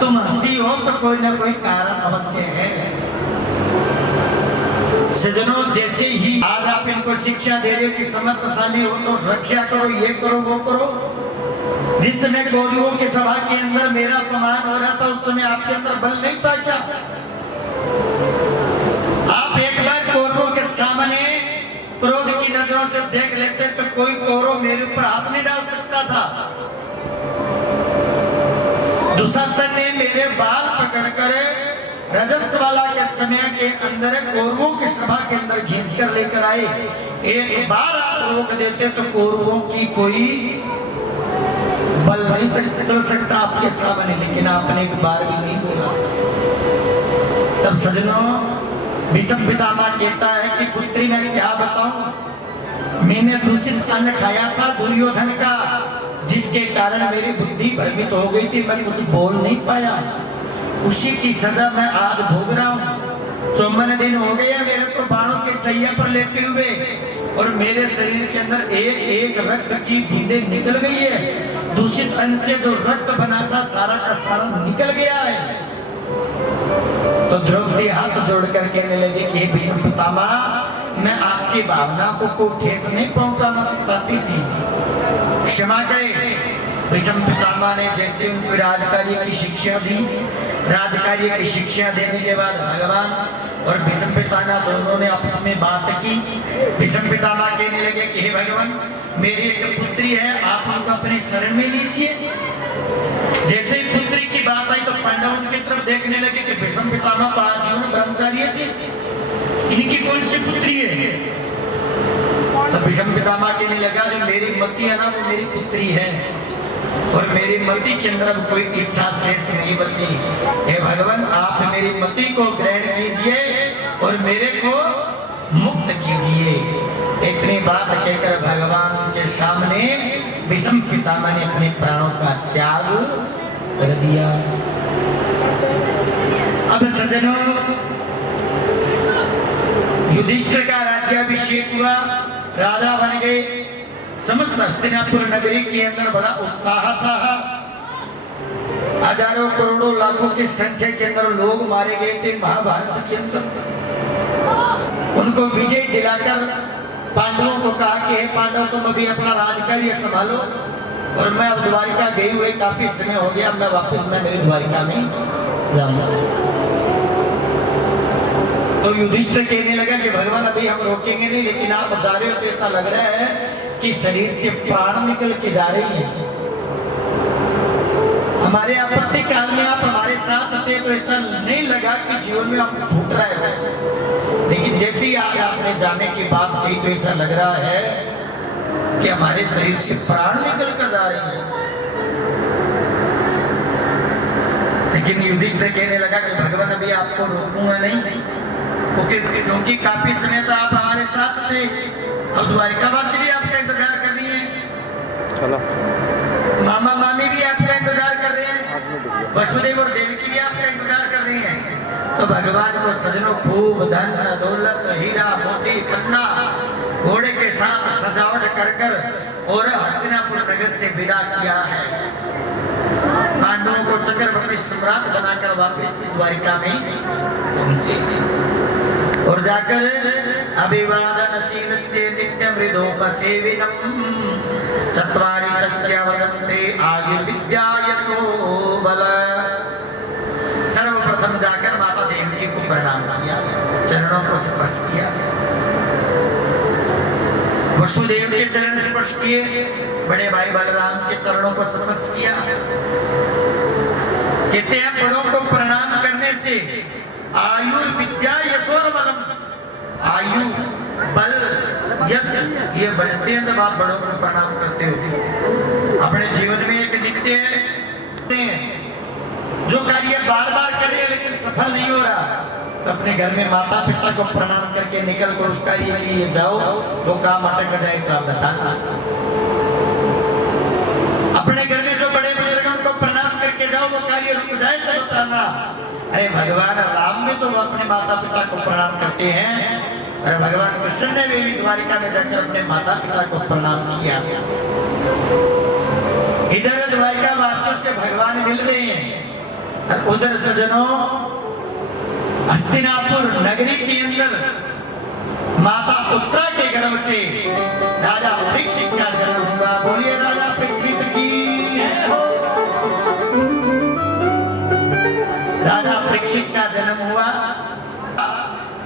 तुम हंसी हो तो कोई ना कोई कारण अवश्य है। सजनों, जैसे ही आज आप इनको शिक्षा दे रहे हो कि समर्थशाली हो तो रक्षा करो, ये करो, वो करो। जिस समय कौरवों की सभा के अंदर मेरा अपमान हो रहा था, उस समय आपके अंदर बल नहीं था क्या? आप एक बार कौरवों के सामने क्रोध की नजरों से देख लेते तो कोई कौरव मेरे ऊपर हाथ नहीं डाल सकता था। दुशासन ने मेरे बाल पकड़कर रजस्वाला के समय के अंदर कौरवों की सभा के अंदर घिस कर लेकर आए। एक बार आप रोक देते तो कौरवों की कोई बल नहीं चल सकता आपके सामने, लेकिन आपने एक बार भी नहीं बोला। तब सजनों, भीष्म पितामह कहता है कि पुत्री मैं क्या बताऊं, मैंने दूषित अन्न खाया था दुर्योधन का, जिसके कारण मेरी बुद्धि भ्रमित हो गई थी, मैं कुछ बोल नहीं पाया। उसी की सजा मैं आज भोग रहा हूँ। 54 दिन हो गया मेरे को बाणों के सैया पर लेटे हुए, और मेरे शरीर के अंदर एक एक रक्त की बूंदे निकल गई है। दूषित अन्न से जो रक्त बना था सारा का सारा निकल गया है। तो द्रौपदी हाथ जोड़कर कहने लगे कि भीष्म पितामह, मैं आपकी भावना को ठेस नहीं पहुंचाना चाहती थी, क्षमा करें। भीष्म पितामह ने जैसे उनको राजकार्य की शिक्षा दी, राजकार्य की शिक्षा देने के बाद भगवान और भीष्म पितामह दोनों ने आपस में बात की। भीष्म पितामह कहने लगे कि हे भगवान, मेरी एक पुत्री है, आप उनको अपनी शरण में लीजिए। जैसे ही पुत्री की बात आई तो पांडव उनकी तरफ देखने लगे कि भीष्म पितामह तो आजीवन ब्रह्मचारी थे, इनकी कौन सी पुत्री है? तो भीष्म पितामह कहने लगा जो मेरी मती है ना, वो मेरी पुत्री है। और मेरी मति के अंदर अब कोई इच्छा शेष नहीं बची। हे भगवान, आप मेरी मति को ग्रहण कीजिए और मेरे को मुक्त कीजिए। इतनी बात कहकर भगवान के सामने विषम पितामह ने अपने प्राणों का त्याग कर दिया। अब सज्जनों, युधिष्ठिर का राज्याभिषेक हुआ, राजा बन गए। समस्त हस्तिनापुर नगरी के अंदर बड़ा उत्साह था। हजारों करोड़ों लाखों की संख्या के अंदर लोग मारे गए थे महाभारत के अंदर। उनको विजय दिलाकर पांडवों को कहा कि हे पांडव, तुम अभी अपना राज्य संभालो और मैं अब द्वारिका गए हुए काफी समय हो गया, मैं वापस मेरी द्वारिका में जाऊंगा। तो युधिष्ठिर कहने लगा कि भगवान, अभी हम रोकेंगे नहीं, लेकिन आप जा रहे हो तो ऐसा लग रहा है कि शरीर से प्राण निकल के जा रही है। हमारे आपत्ति काल में आप हमारे साथ थे तो ऐसा नहीं लगा कि जीवन में आप फूट रहा है, लेकिन जैसे ही आज आपने जाने की बात कही तो ऐसा लग रहा है कि हमारे शरीर से प्राण निकल कर जा रही है। लेकिन युधिष्ठिर कहने लगा कि भगवान, अभी आपको रोकूंगा नहीं, क्योंकि काफी समय तो आप हमारे साथ थे। अब द्वारिकावासी भी आपका इंतजार कर रही है, मामा मामी भी आपका इंतजार कर रहे हैं, वसुदेव और देवकी भी आपका इंतजार कर रही हैं। तो भगवान को सजनों खूब धन दौलत हीरा मोती पन्ना घोड़े के साथ सजावट कर कर और हस्तिनापुर नगर से विदा किया है। पांडवों को चक्रवर्ती सम्राट बनाकर वापस द्वारिका में पहुंचे और जाकर अभिवादन शीलस्य नित्यं हृदोपसेविनं चत्वारि तस्य वदन्ते आयुर्विद्या यशो बल। सर्वप्रथम जाकर माता देवकी को प्रणाम किया, चरणों को स्पर्श किया, वसुदेव के चरण स्पर्श किए, बड़े भाई बलराम के चरणों को स्पर्श किया। कहते हैं बड़ों को प्रणाम करने से आयुर्विद्या यशो बलम, आयु बल यश ये बढ़ते हैं जब आप बड़ों को प्रणाम करते हो। अपने जीवन में एक नित्य जो कार्य बार बार करें लेकिन सफल नहीं हो रहा, तो अपने घर में माता पिता को प्रणाम करके निकल कर उस कार्य के लिए जाओ, वो काम अटक जाए तो आप बताना। अपने घर में जो बड़े बुजुर्गों को प्रणाम करके जाओ, वो कार्य रुक जाए तो बताना। अरे भगवान राम भी तो अपने माता पिता को प्रणाम करते हैं, और भगवान कृष्ण ने भी द्वारिका में जाकर अपने माता पिता को प्रणाम किया। इधर द्वारिका वासियों से भगवान मिल रहे हैं और उधर सज्जनों हस्तिनापुर नगरी के अंदर माता उत्तरा के गर्भ से राजा परीक्षित का जन्म हुआ। बोलिए राजा परीक्षित की। राजा परीक्षित का जन्म हुआ,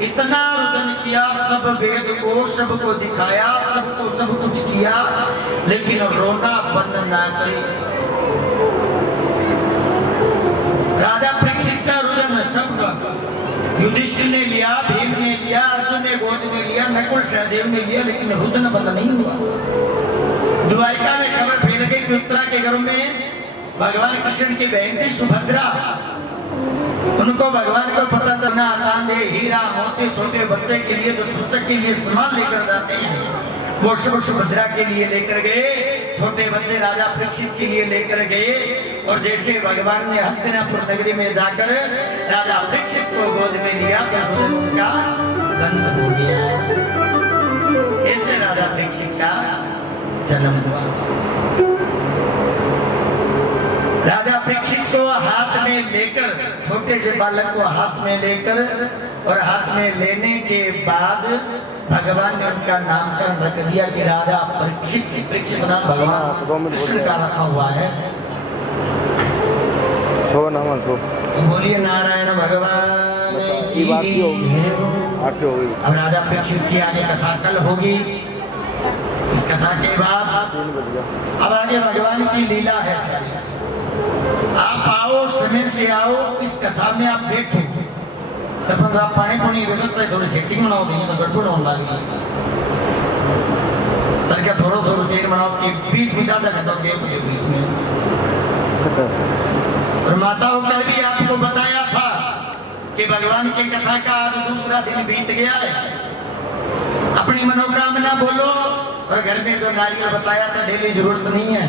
इतना रुदन किया, सब वेद को सबको दिखाया, सबको सब कुछ किया, लेकिन रोना बंद ना करे। राजा परीक्षित का रुदन सबका युधिष्ठिर ने लिया, भीम ने लिया, अर्जुन ने गोद में लिया, नकुल सहदेव ने लिया, लेकिन रुदन बंद नहीं हुआ। द्वारिका में खबर फैल गई कि उत्तरा के घर में भगवान कृष्ण की बहन थी सुभद्रा। उनको भगवान को पता चलना आसान है, हीरा मोती छोटे बच्चे के लिए जो सूचक के लिए सामान लेकर जाते हैं वो सब सुभद्रा के लिए लेकर गए, छोटे बच्चे राजा परीक्षित के लिए लेकर गए। और जैसे भगवान ने हस्तिनापुर नगरी में जाकर राजा परीक्षित को गोद में लिया तो उनका बंद हो गया। ऐसे राजा परीक्षित का जन्म हुआ। राजा परीक्षित को हाथ में लेकर, छोटे से बालक को हाथ में लेकर और हाथ में लेने के बाद भगवान ने उनका नामकरण रख दिया कि राजा परीक्षित। परीक्षित नाम भगवान कृष्ण का रखा हुआ है। तो बोलिए नारायण भगवान की। अब राजा परीक्षित की आगे कथा कल होगी। इस कथा के बाद अब आगे भगवान की लीला है। आप आओ, समय से आओ, इस कथा में आप बैठो। सरपंच साहब पानी पानी व्यवस्था थोड़ी सेटिंग बनाओ, देंगे तो गड़बड़ होने लगी। तरीका थोड़ा सा रूटीन बनाओ कि 20 मिनट ज्यादा घंटा गैप के बीच में और माताओं कल भी आपको बताया था कि भगवान की कथा का आज दूसरा दिन बीत गया है। अपनी मनोकामना बोलो, और घर में जो नारियल बताया था डेली जरूरत नहीं है,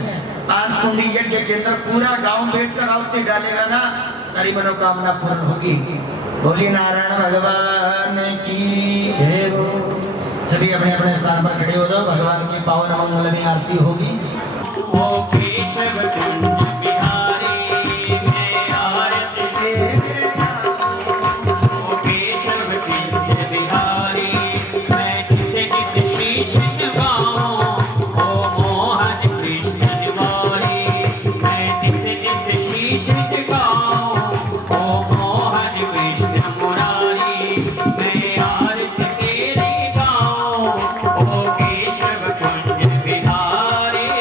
5 कुंडी यज्ञ के अंदर पूरा गांव बैठकर आहुति डालेगा ना, सारी मनोकामना पूर्ण होगी। बोली नारायण भगवान की जय हो। सभी अपने अपने स्थान पर खड़े हो जाओ, भगवान की पावन मंगल में आरती होगी। ओ केशव कुंज बिहारी मैं आरती तेरा, ओ केशव कुंज बिहारी मैं नित नित शीश नवाऊं, ओ मोहन कृष्ण निवारी मैं नित नित शीश झुकाऊं, ओ मोहन कृष्ण मुरारी मैं आरती तेरी गाऊं, ओ केशव कुंज बिहारी।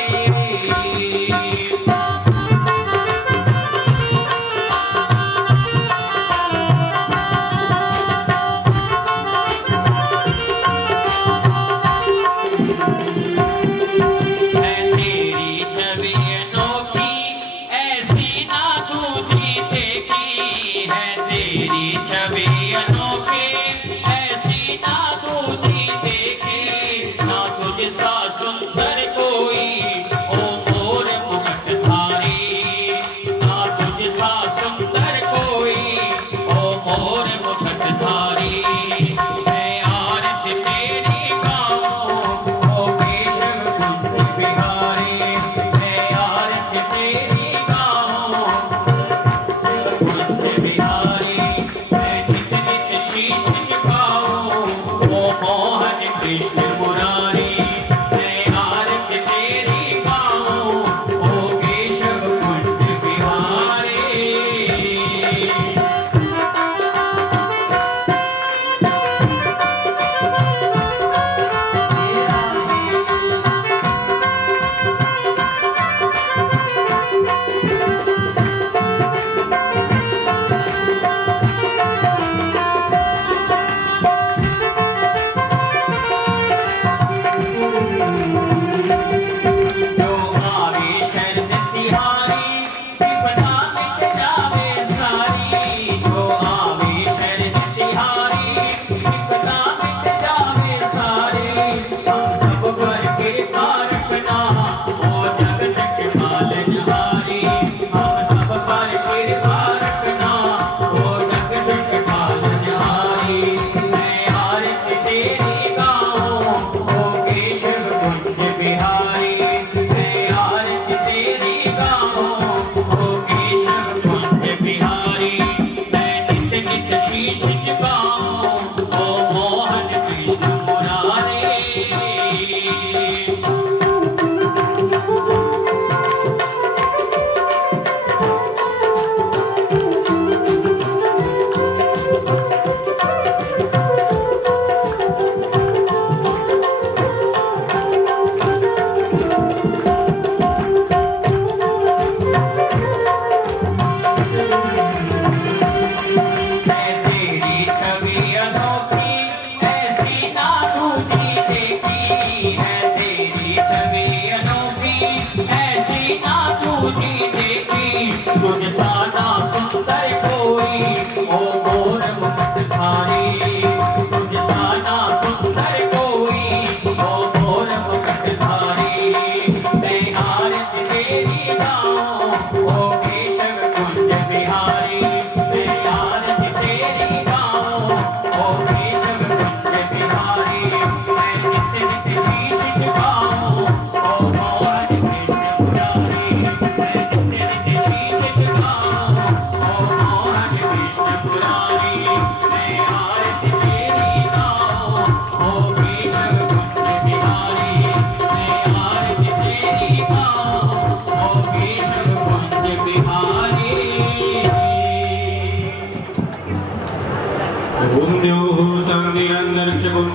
सुंदर कोई ओ मोर मुकुटधारी, ना तुझसा सुंदर कोई ओ मोर मुकुटधारी मैं आरती तेरी गाऊं, ओ केशव कुंज बिहारी मैं आरती तेरी गाऊं, कुंज बिहारी मैं नित नित शीश झुकाऊं, ओ मोहन कृष्ण मुरारी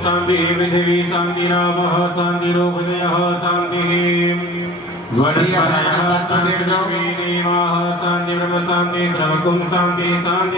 शांति पृथ्वी शांति रावः शांति रोगदयः शांति वरिष्ठाः शांति देवाः शांति ब्रह्म शांति श्रवकुं शांति शांति